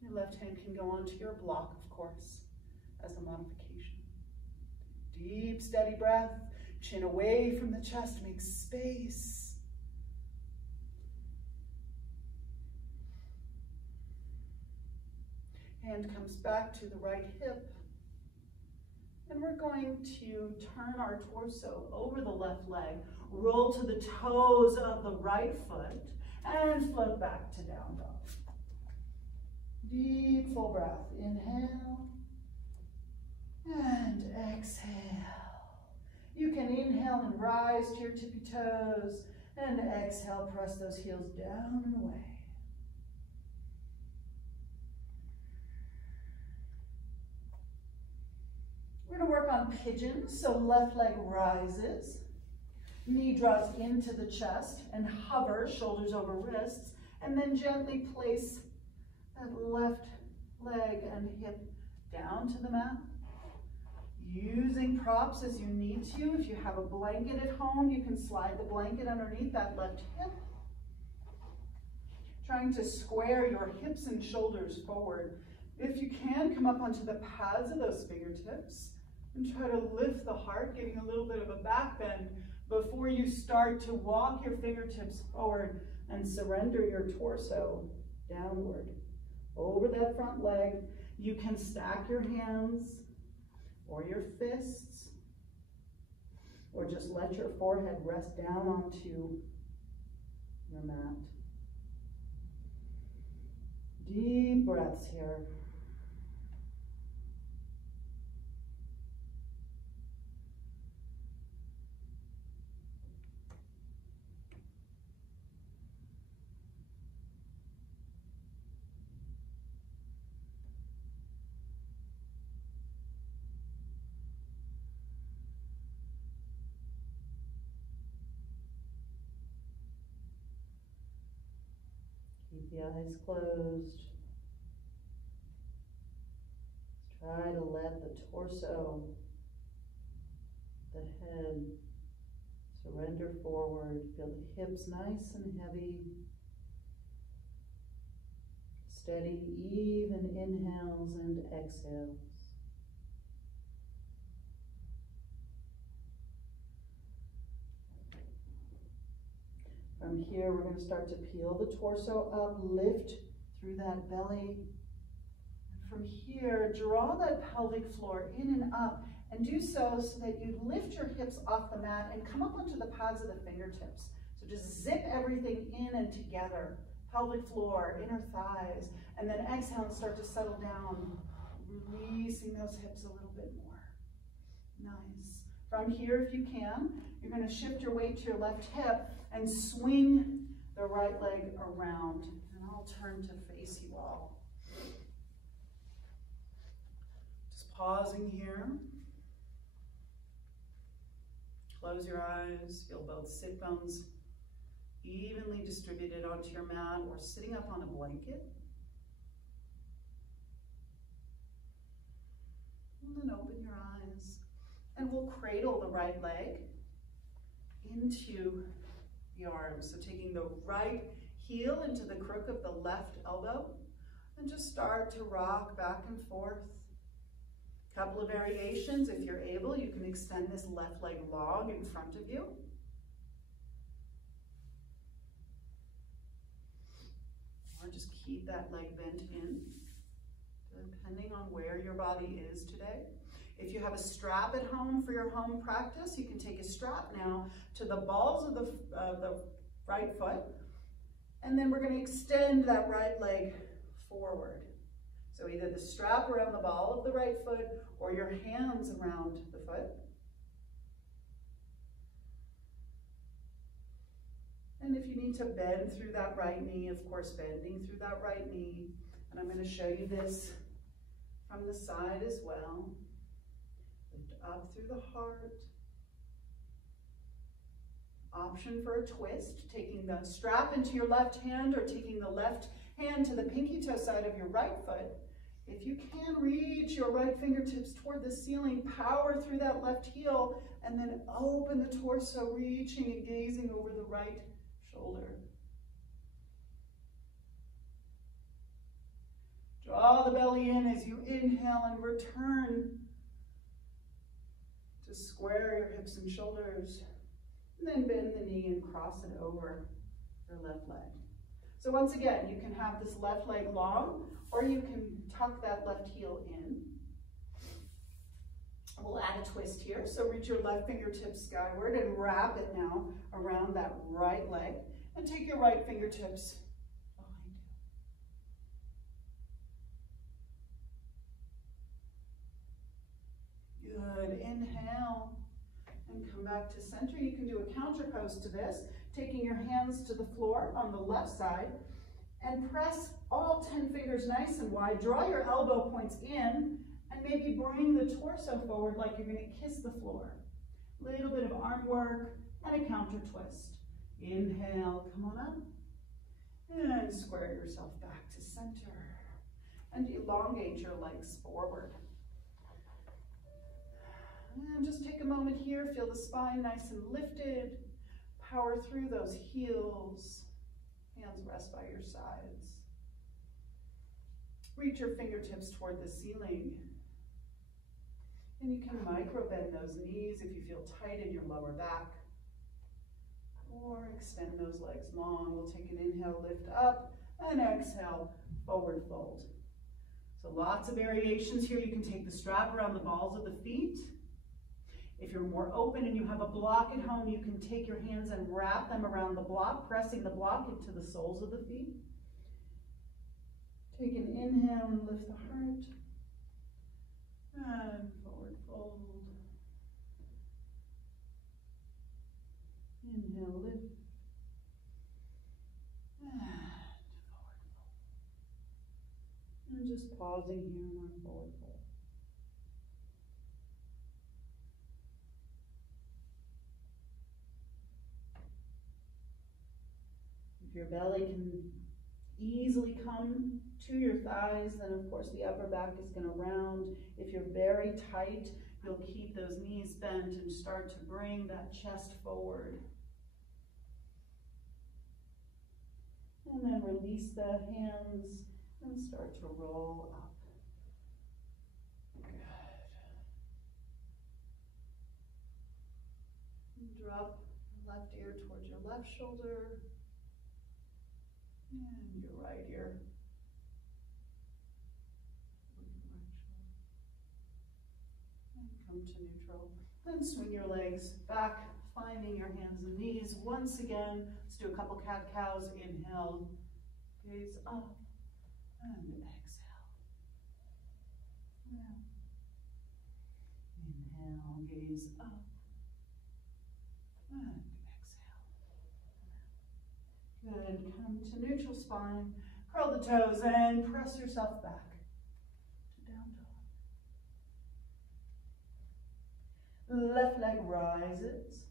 Your left hand can go onto your block, of course, as a modification. Deep, steady breath, chin away from the chest, make space. Hand comes back to the right hip. And we're going to turn our torso over the left leg, roll to the toes of the right foot, and float back to down dog. Deep, full breath. Inhale and exhale. You can inhale and rise to your tippy toes, and exhale, press those heels down and away. We're going to work on pigeons, so left leg rises, knee draws into the chest and hover, shoulders over wrists, and then gently place that left leg and hip down to the mat. Using props as you need to. If you have a blanket at home, you can slide the blanket underneath that left hip. Trying to square your hips and shoulders forward. If you can, come up onto the pads of those fingertips. And try to lift the heart, getting a little bit of a back bend before you start to walk your fingertips forward and surrender your torso downward over that front leg. You can stack your hands or your fists, or just let your forehead rest down onto your mat. Deep breaths here. Keep the eyes closed. Try to let the torso, the head, surrender forward. Feel the hips nice and heavy. Steady, even inhales and exhales. From here, we're going to start to peel the torso up, lift through that belly. And from here, draw that pelvic floor in and up, and do so that you lift your hips off the mat and come up onto the pads of the fingertips. So just zip everything in and together. Pelvic floor, inner thighs, and then exhale and start to settle down, releasing those hips a little bit more. Nice. From here, if you can, you're going to shift your weight to your left hip and swing the right leg around. And I'll turn to face you all. Just pausing here. Close your eyes. Feel both sit bones evenly distributed onto your mat or sitting up on a blanket. And then open your eyes. And we'll cradle the right leg into the arms. So taking the right heel into the crook of the left elbow and just start to rock back and forth. Couple of variations. If you're able, you can extend this left leg long in front of you. Or just keep that leg bent in, depending on where your body is today. If you have a strap at home for your home practice, you can take a strap now to the balls of the right foot, and then we're going to extend that right leg forward. So either the strap around the ball of the right foot or your hands around the foot. And if you need to bend through that right knee, of course, bending through that right knee. And I'm going to show you this from the side as well. Lift up through the heart. Option for a twist, taking the strap into your left hand or taking the left hand to the pinky toe side of your right foot. If you can, reach your right fingertips toward the ceiling, power through that left heel, and then open the torso, reaching and gazing over the right shoulder. Draw the belly in as you inhale and return to square your hips and shoulders. And then bend the knee and cross it over your left leg. So once again, you can have this left leg long, or you can tuck that left heel in. We'll add a twist here. So reach your left fingertips skyward and wrap it now around that right leg. And take your right fingertips behind you. Good. Inhale. And come back to center. You can do a counter pose to this, taking your hands to the floor on the left side and press all 10 fingers nice and wide. Draw your elbow points in and maybe bring the torso forward like you're going to kiss the floor. A little bit of arm work and a counter twist. Inhale, come on up and square yourself back to center and elongate your legs forward. And just take a moment here, feel the spine nice and lifted. Power through those heels. Hands rest by your sides. Reach your fingertips toward the ceiling. And you can micro bend those knees if you feel tight in your lower back. Or extend those legs long. We'll take an inhale, lift up, and exhale, forward fold. So lots of variations here. You can take the strap around the balls of the feet. If you're more open and you have a block at home, you can take your hands and wrap them around the block, pressing the block into the soles of the feet. Take an inhale and lift the heart. And forward fold. Inhale, lift. And forward fold. And just pausing here in our forward fold. If your belly can easily come to your thighs, then of course the upper back is going to round. If you're very tight, you'll keep those knees bent and start to bring that chest forward. And then release the hands and start to roll up. Good. And drop your left ear towards your left shoulder. And your right ear. And come to neutral. Then swing your legs back, finding your hands and knees. Once again, let's do a couple cat-cows. Inhale, gaze up, and exhale. Yeah. Inhale, gaze up, and exhale. Good, come to neutral spine, curl the toes and press yourself back to down dog. Left leg rises,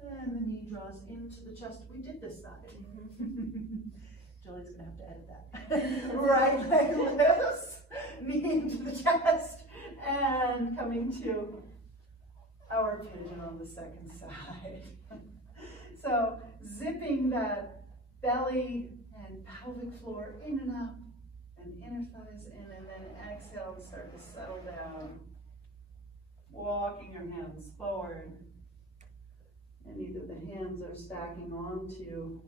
and the knee draws into the chest. We did this side. Julie's gonna have to edit that. Right leg lifts, knee into the chest, and coming to our pigeon on the second side. So zipping that belly and pelvic floor in and up, and inner thighs in, and then exhale and start to settle down. Walking your hands forward. And either the hands are stacking onto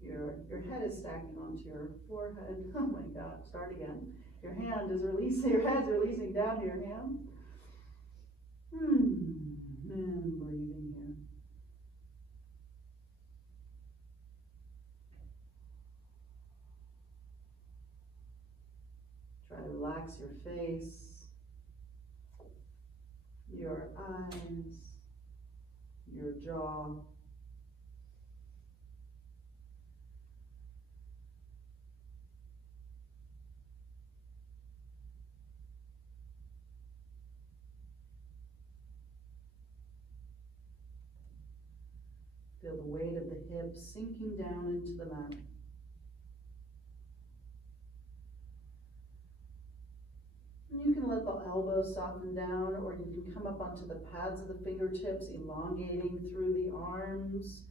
your head is stacking onto your forehead. Oh my God, start again. Your hand is releasing, your head's releasing down to your hand. And breathing here. Try to relax your face, your eyes, your jaw. Feel the weight of the hips sinking down into the mat. And you can let the elbows soften down, or you can come up onto the pads of the fingertips, elongating through the arms.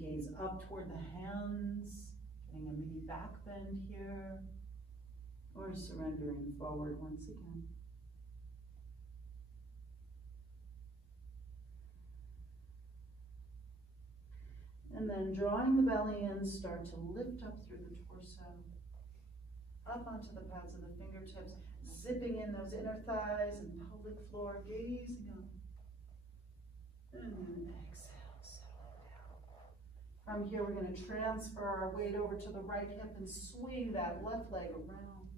Gaze up toward the hands, getting a mini back bend here, or surrendering forward once again. And then drawing the belly in, start to lift up through the torso, up onto the pads of the fingertips, zipping in those inner thighs and pelvic floor, gazing up. And then exhale, settle down. From here, we're going to transfer our weight over to the right hip and swing that left leg around.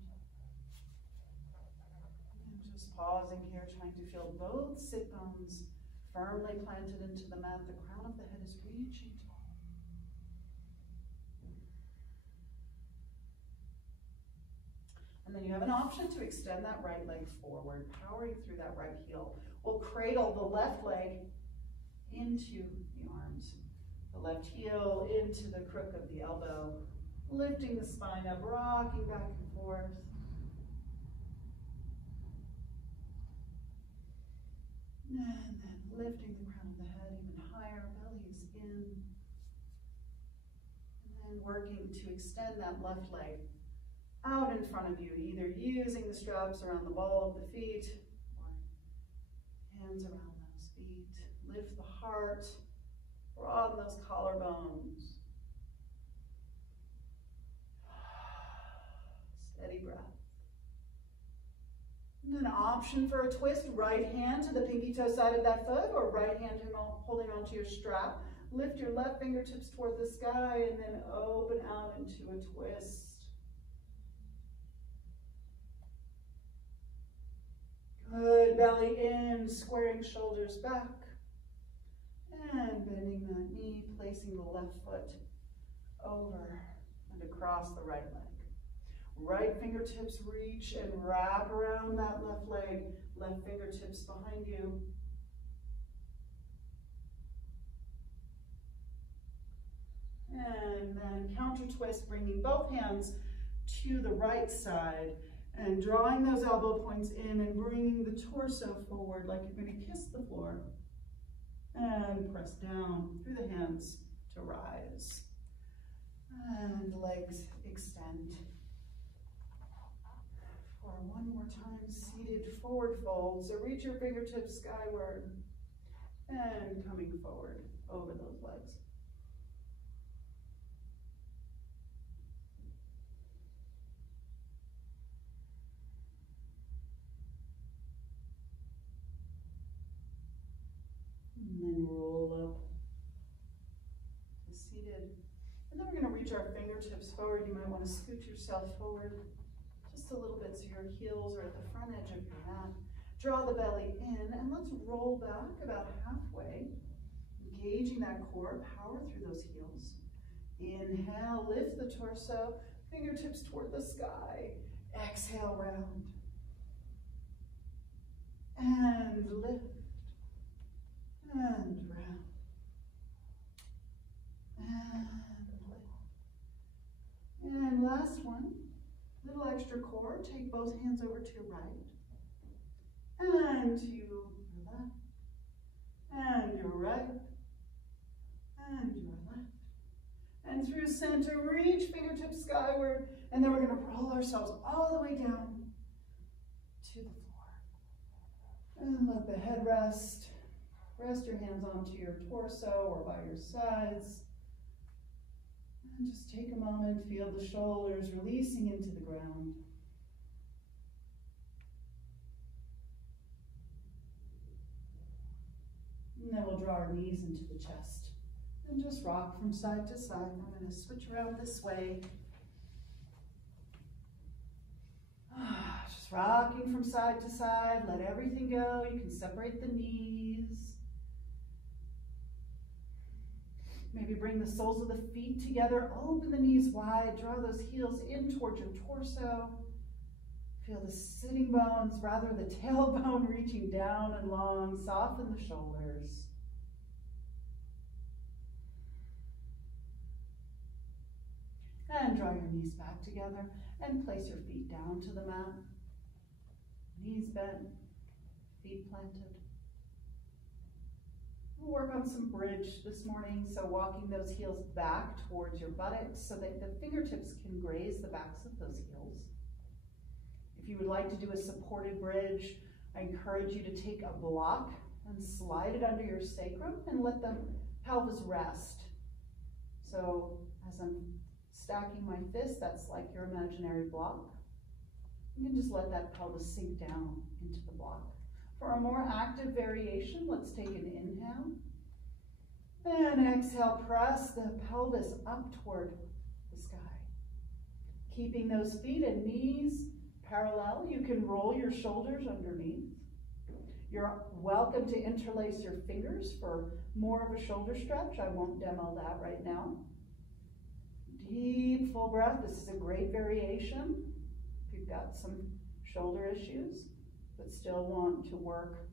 And just pausing here, trying to feel both sit bones firmly planted into the mat. The crown of the head is reaching tall. And then you have an option to extend that right leg forward, powering through that right heel. We'll cradle the left leg into the arms, the left heel into the crook of the elbow, lifting the spine up, rocking back and forth. And then lifting the crown of the head even higher, belly is in. And then working to extend that left leg out in front of you, either using the straps around the ball of the feet or Hands around those feet. Lift the heart. Broaden those collarbones. Steady breath. And an option for a twist, right hand to the pinky toe side of that foot, or right hand holding onto your strap. Lift your left fingertips toward the sky and then open out into a twist. Good, belly in, squaring shoulders back. And bending that knee, placing the left foot over and across the right leg. Right fingertips reach and wrap around that left leg. Left fingertips behind you. And then counter twist, bringing both hands to the right side and drawing those elbow points in and bringing the torso forward like you're going to kiss the floor. And press down through the hands to rise. And legs extend. For one more time, seated forward fold. So reach your fingertips skyward and coming forward over those legs. And then roll up to seated. And then we're going to reach our fingertips forward. You might want to scoot yourself forward just a little bit so your heels are at the front edge of your mat. Draw the belly in and let's roll back about halfway. Engaging that core, power through those heels. Inhale, lift the torso, fingertips toward the sky. Exhale, round. And lift. And round. And lift. And last one. Little extra core. Take both hands over to your right. And to your left. And your right. And your left. And through center, reach fingertips skyward. And then we're going to roll ourselves all the way down to the floor. And let the head rest. Rest your hands onto your torso or by your sides. And just take a moment, feel the shoulders releasing into the ground. And then we'll draw our knees into the chest. And just rock from side to side. I'm going to switch around this way. Just rocking from side to side. Let everything go. You can separate the knees. Maybe bring the soles of the feet together. Open the knees wide. Draw those heels in towards your torso. Feel the sitting bones, rather the tailbone reaching down and long. Soften the shoulders. And draw your knees back together and place your feet down to the mat. Knees bent, feet planted. We'll work on some bridge this morning, so walking those heels back towards your buttocks so that the fingertips can graze the backs of those heels. If you would like to do a supported bridge, I encourage you to take a block and slide it under your sacrum and let the pelvis rest. So as I'm stacking my fist, that's like your imaginary block. You can just let that pelvis sink down into the block. For a more active variation, let's take an inhale. And exhale, press the pelvis up toward the sky. Keeping those feet and knees parallel, you can roll your shoulders underneath. You're welcome to interlace your fingers for more of a shoulder stretch. I won't demo that right now. Deep, full breath. This is a great variation if you've got some shoulder issues, but still want to work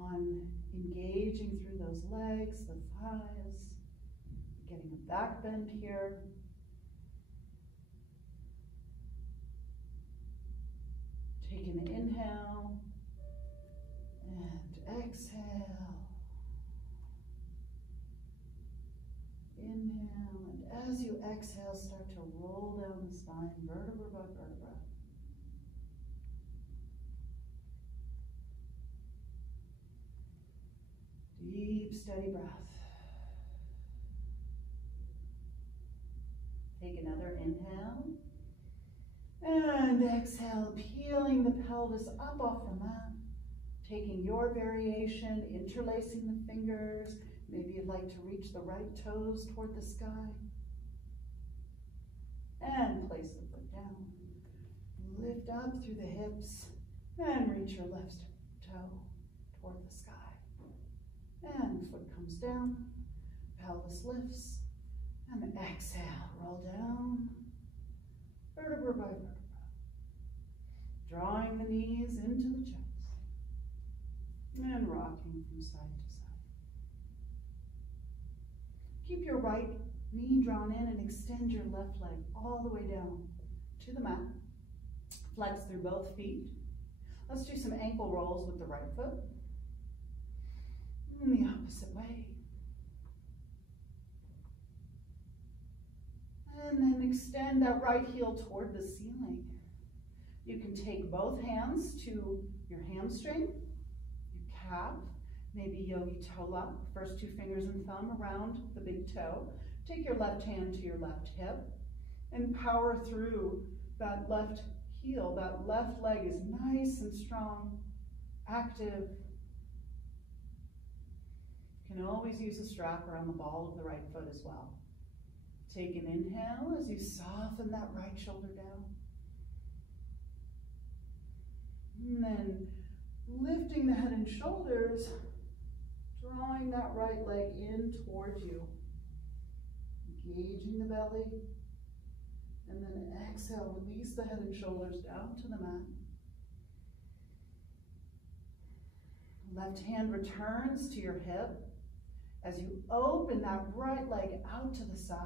on engaging through those legs, the thighs, getting a back bend here. Take an inhale and exhale. Inhale, and as you exhale, start to roll down the spine, vertebra by vertebra. steady breath. Take another inhale. And exhale, peeling the pelvis up off the mat. Taking your variation, interlacing the fingers. Maybe you'd like to reach the right toes toward the sky. And place the foot down. Lift up through the hips and reach your left toe toward the sky. And foot comes down, pelvis lifts, and then exhale, roll down, vertebra by vertebra. Drawing the knees into the chest and rocking from side to side. Keep your right knee drawn in and extend your left leg all the way down to the mat. Flex through both feet. Let's do some ankle rolls with the right foot. And the opposite way. And then extend that right heel toward the ceiling. You can take both hands to your hamstring, your calf, maybe yogi toe lock, first two fingers and thumb around the big toe. Take your left hand to your left hip and power through that left heel. That left leg is nice and strong, active. You can always use a strap around the ball of the right foot as well. Take an inhale as you soften that right shoulder down. And then lifting the head and shoulders, drawing that right leg in towards you. Engaging the belly. And then exhale, release the head and shoulders down to the mat. Left hand returns to your hip as you open that right leg out to the side.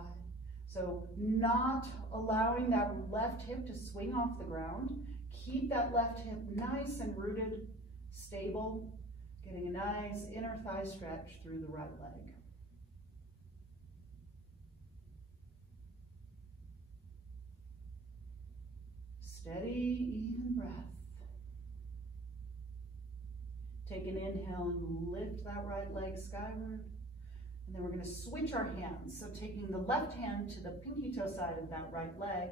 So not allowing that left hip to swing off the ground. Keep that left hip nice and rooted, stable, getting a nice inner thigh stretch through the right leg. Steady, even breath. Take an inhale and lift that right leg skyward. And then we're going to switch our hands. So taking the left hand to the pinky toe side of that right leg,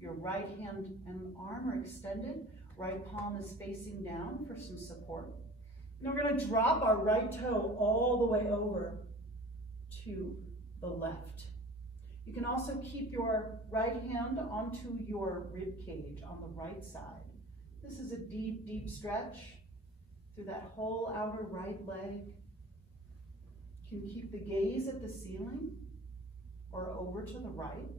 your right hand and arm are extended. Right palm is facing down for some support. And we're going to drop our right toe all the way over to the left. You can also keep your right hand onto your rib cage on the right side. This is a deep, deep stretch through that whole outer right leg. You can keep the gaze at the ceiling or over to the right.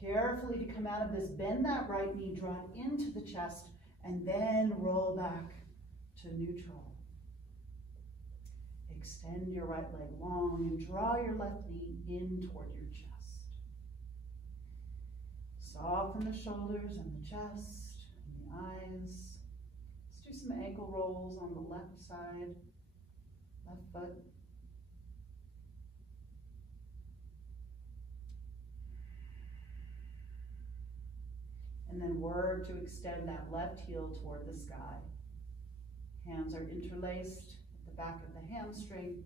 Carefully to come out of this, bend that right knee, draw it into the chest, and then roll back to neutral. Extend your right leg long and draw your left knee in toward your chest. Soften the shoulders and the chest and the eyes. Let's do some ankle rolls on the left side, left foot. And then work to extend that left heel toward the sky. Hands are interlaced at the back of the hamstring,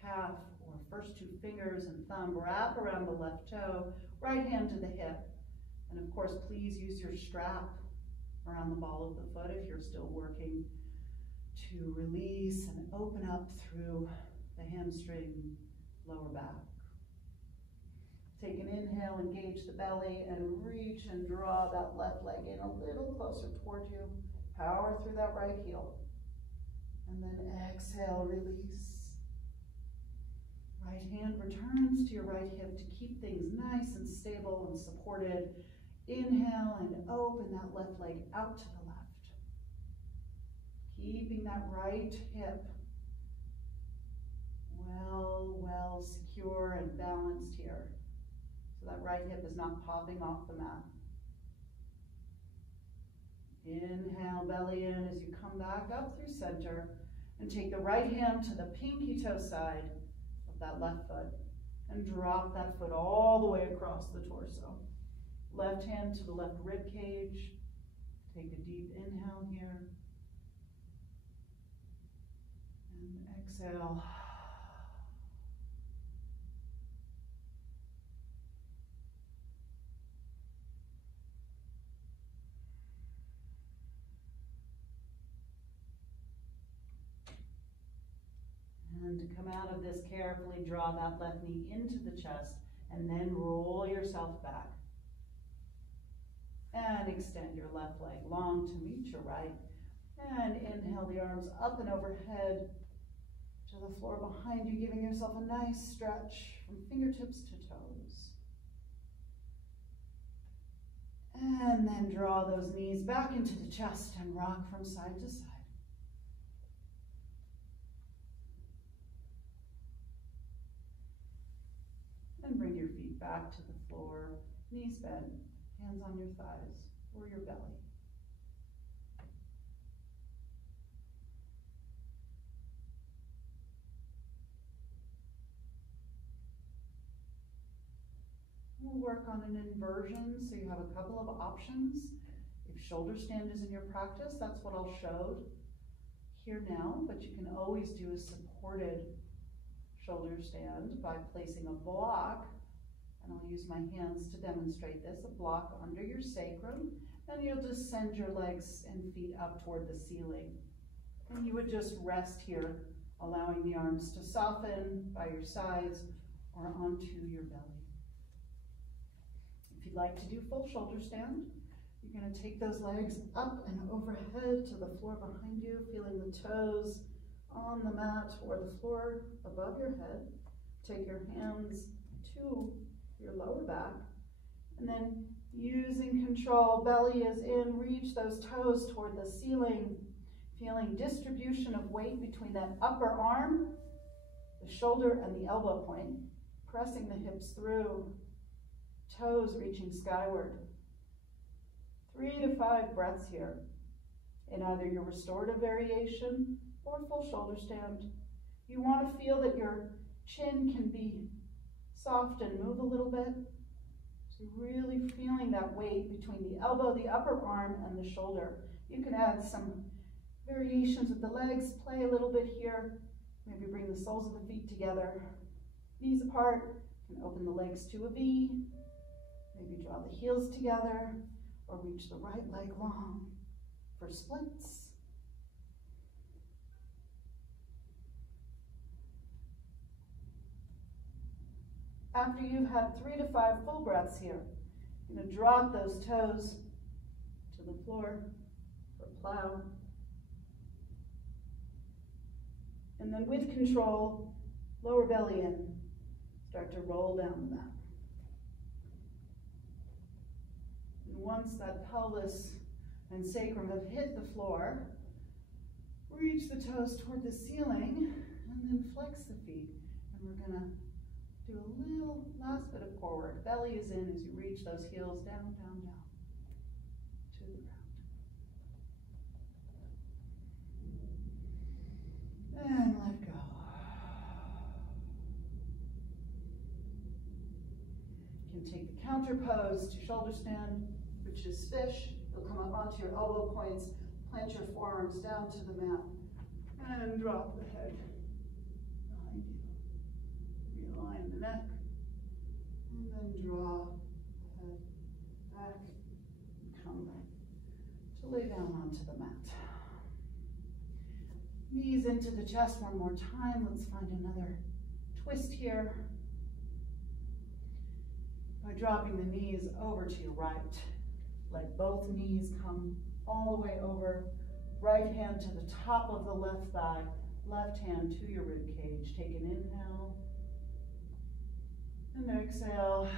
calf, or first two fingers and thumb. Wrap around the left toe, right hand to the hip. And of course, please use your strap around the ball of the foot if you're still working to release and open up through the hamstring, lower back. Take an inhale, engage the belly, and reach and draw that left leg in a little closer toward you. Power through that right heel. And then exhale, release. Right hand returns to your right hip to keep things nice and stable and supported. Inhale and open that left leg out to the left. Keeping that right hip well secure and balanced here. So that right hip is not popping off the mat. Inhale, belly in as you come back up through center. And take the right hand to the pinky toe side of that left foot. And drop that foot all the way across the torso. Left hand to the left rib cage. Take a deep inhale here. And exhale. And to come out of this, carefully draw that left knee into the chest and then roll yourself back. And extend your left leg long to meet your right. And inhale the arms up and overhead to the floor behind you, giving yourself a nice stretch from fingertips to toes. And then draw those knees back into the chest and rock from side to side. And bring your feet back to the floor, knees bent, hands on your thighs or your belly. We'll work on an inversion, so you have a couple of options. If shoulder stand is in your practice, that's what I'll show here now, but you can always do a supported shoulder stand by placing a block, and I'll use my hands to demonstrate this, a block under your sacrum, and you'll just send your legs and feet up toward the ceiling. And you would just rest here, allowing the arms to soften by your sides or onto your belly. If you'd like to do full shoulder stand, you're going to take those legs up and overhead to the floor behind you, feeling the toes on the mat or the floor above your head. Take your hands to your lower back, and then using control, belly is in, reach those toes toward the ceiling, feeling distribution of weight between that upper arm, the shoulder, and the elbow point, pressing the hips through, toes reaching skyward. 3 to 5 breaths here in either your restorative variation or full shoulder stand. You want to feel that your chin can be soft and move a little bit. So really feeling that weight between the elbow, the upper arm, and the shoulder. You can add some variations with the legs, play a little bit here. Maybe bring the soles of the feet together, knees apart. You can open the legs to a V. Maybe draw the heels together or reach the right leg long for splits. After you've had 3 to 5 full breaths here, you're going to drop those toes to the floor for plow. And then with control, lower belly in. Start to roll down the mat. And once that pelvis and sacrum have hit the floor, reach the toes toward the ceiling, and then flex the feet. And we're going to do a little last bit of core work. Belly is in as you reach those heels down, down, down to the ground. And let go. You can take the counter pose to shoulder stand, which is fish. You'll come up onto your elbow points, plant your forearms down to the mat, and drop the head behind you. Realign the neck, and then draw the head back, and come back to lay down onto the mat. Knees into the chest one more time. Let's find another twist here. By dropping the knees over to your right, let both knees come all the way over. Right hand to the top of the left thigh, left hand to your rib cage. Take an inhale and exhale.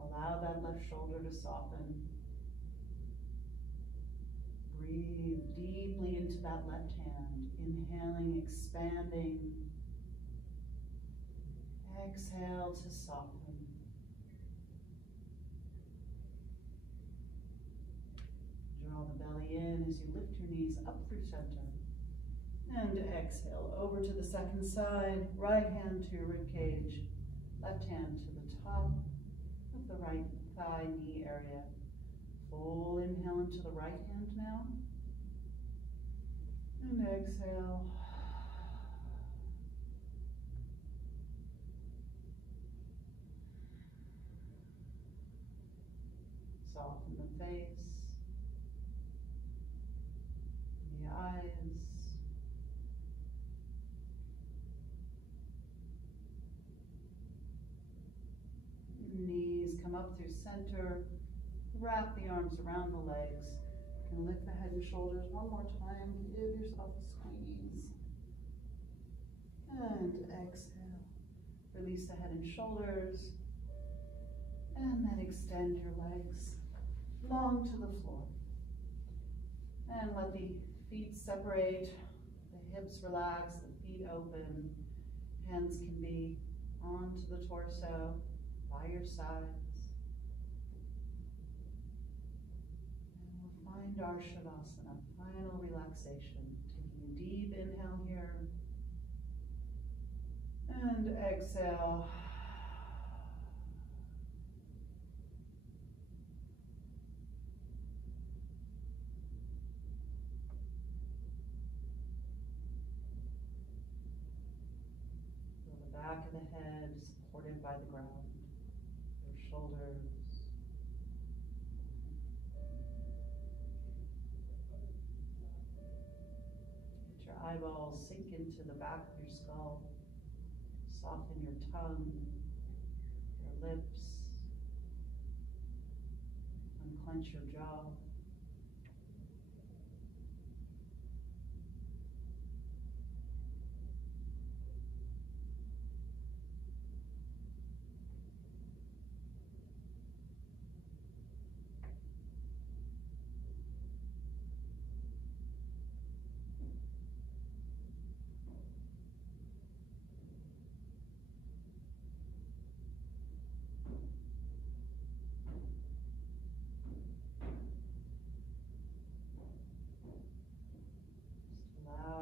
Allow that left shoulder to soften. Breathe deeply into that left hand. Inhaling, expanding. Exhale to soften. as you lift your knees up through center. And exhale over to the second side. Right hand to your rib cage. Left hand to the top of the right thigh, knee area. Full inhale into the right hand now. And exhale. Soften the face, the eyes. Knees come up through center. Wrap the arms around the legs. You can lift the head and shoulders one more time. Give yourself a squeeze. And exhale. Release the head and shoulders. And then extend your legs long to the floor. And let the feet separate. The hips relax, the feet open. Hands can be onto the torso, by your sides. And we'll find our Shavasana, final relaxation. Taking a deep inhale here. And exhale. Feel the back of the head supported by the ground. Your shoulders. Let your eyeballs sink into the back of your skull. Soften your tongue, your lips. Unclench your jaw.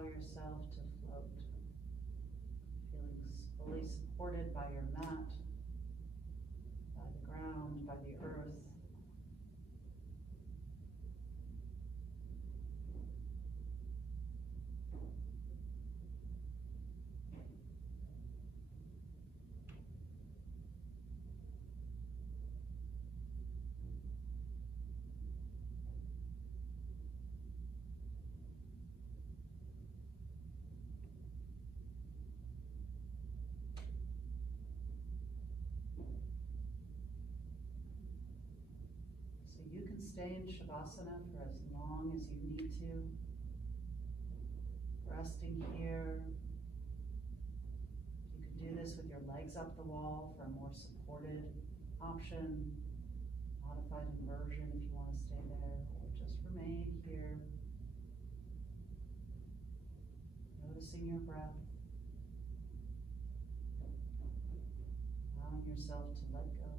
Yourself to float, feeling fully supported by your mat, by the ground, by the earth. Stay in Shavasana for as long as you need to. Resting here. You can do this with your legs up the wall for a more supported option. Modified inversion if you want to stay there, or just remain here. Noticing your breath. Allowing yourself to let go.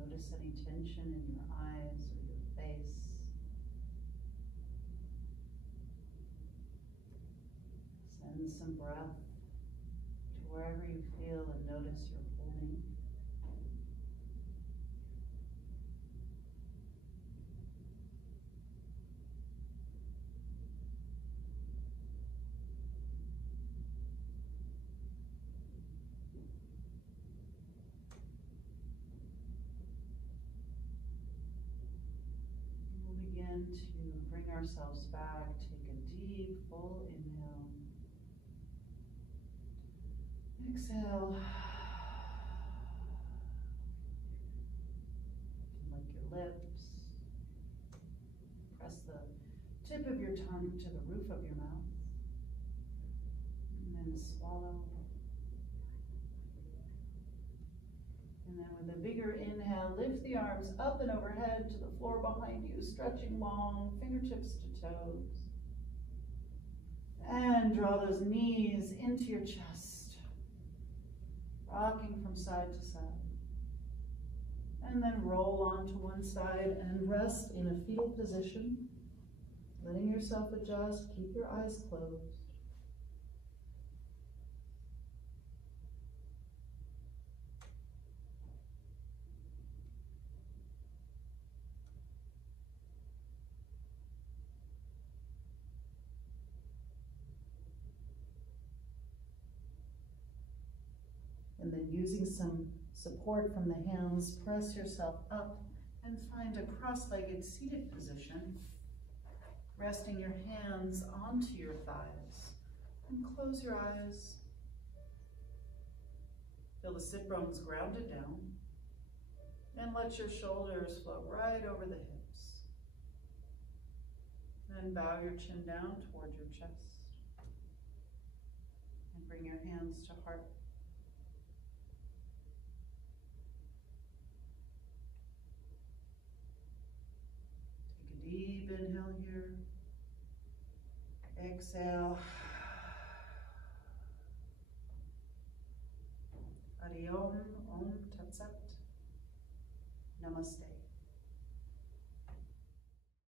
Notice any tension in your eyes or your face. Send some breath to wherever you feel and notice you're holding. To bring ourselves back, take a deep, full inhale. Exhale. Lick your lips. Press the tip of your tongue to the roof of your mouth. And then swallow. With a bigger inhale, lift the arms up and overhead to the floor behind you, stretching long, fingertips to toes. And draw those knees into your chest, rocking from side to side. And then roll onto one side and rest in a fetal position, letting yourself adjust. Keep your eyes closed. And then using some support from the hands, press yourself up and find a cross-legged seated position, resting your hands onto your thighs. And close your eyes. Feel the sit bones grounded down. And let your shoulders float right over the hips. Then bow your chin down toward your chest. And bring your hands to heart. Deep inhale here. Exhale. Hari Om, Om Tat Sat. Namaste.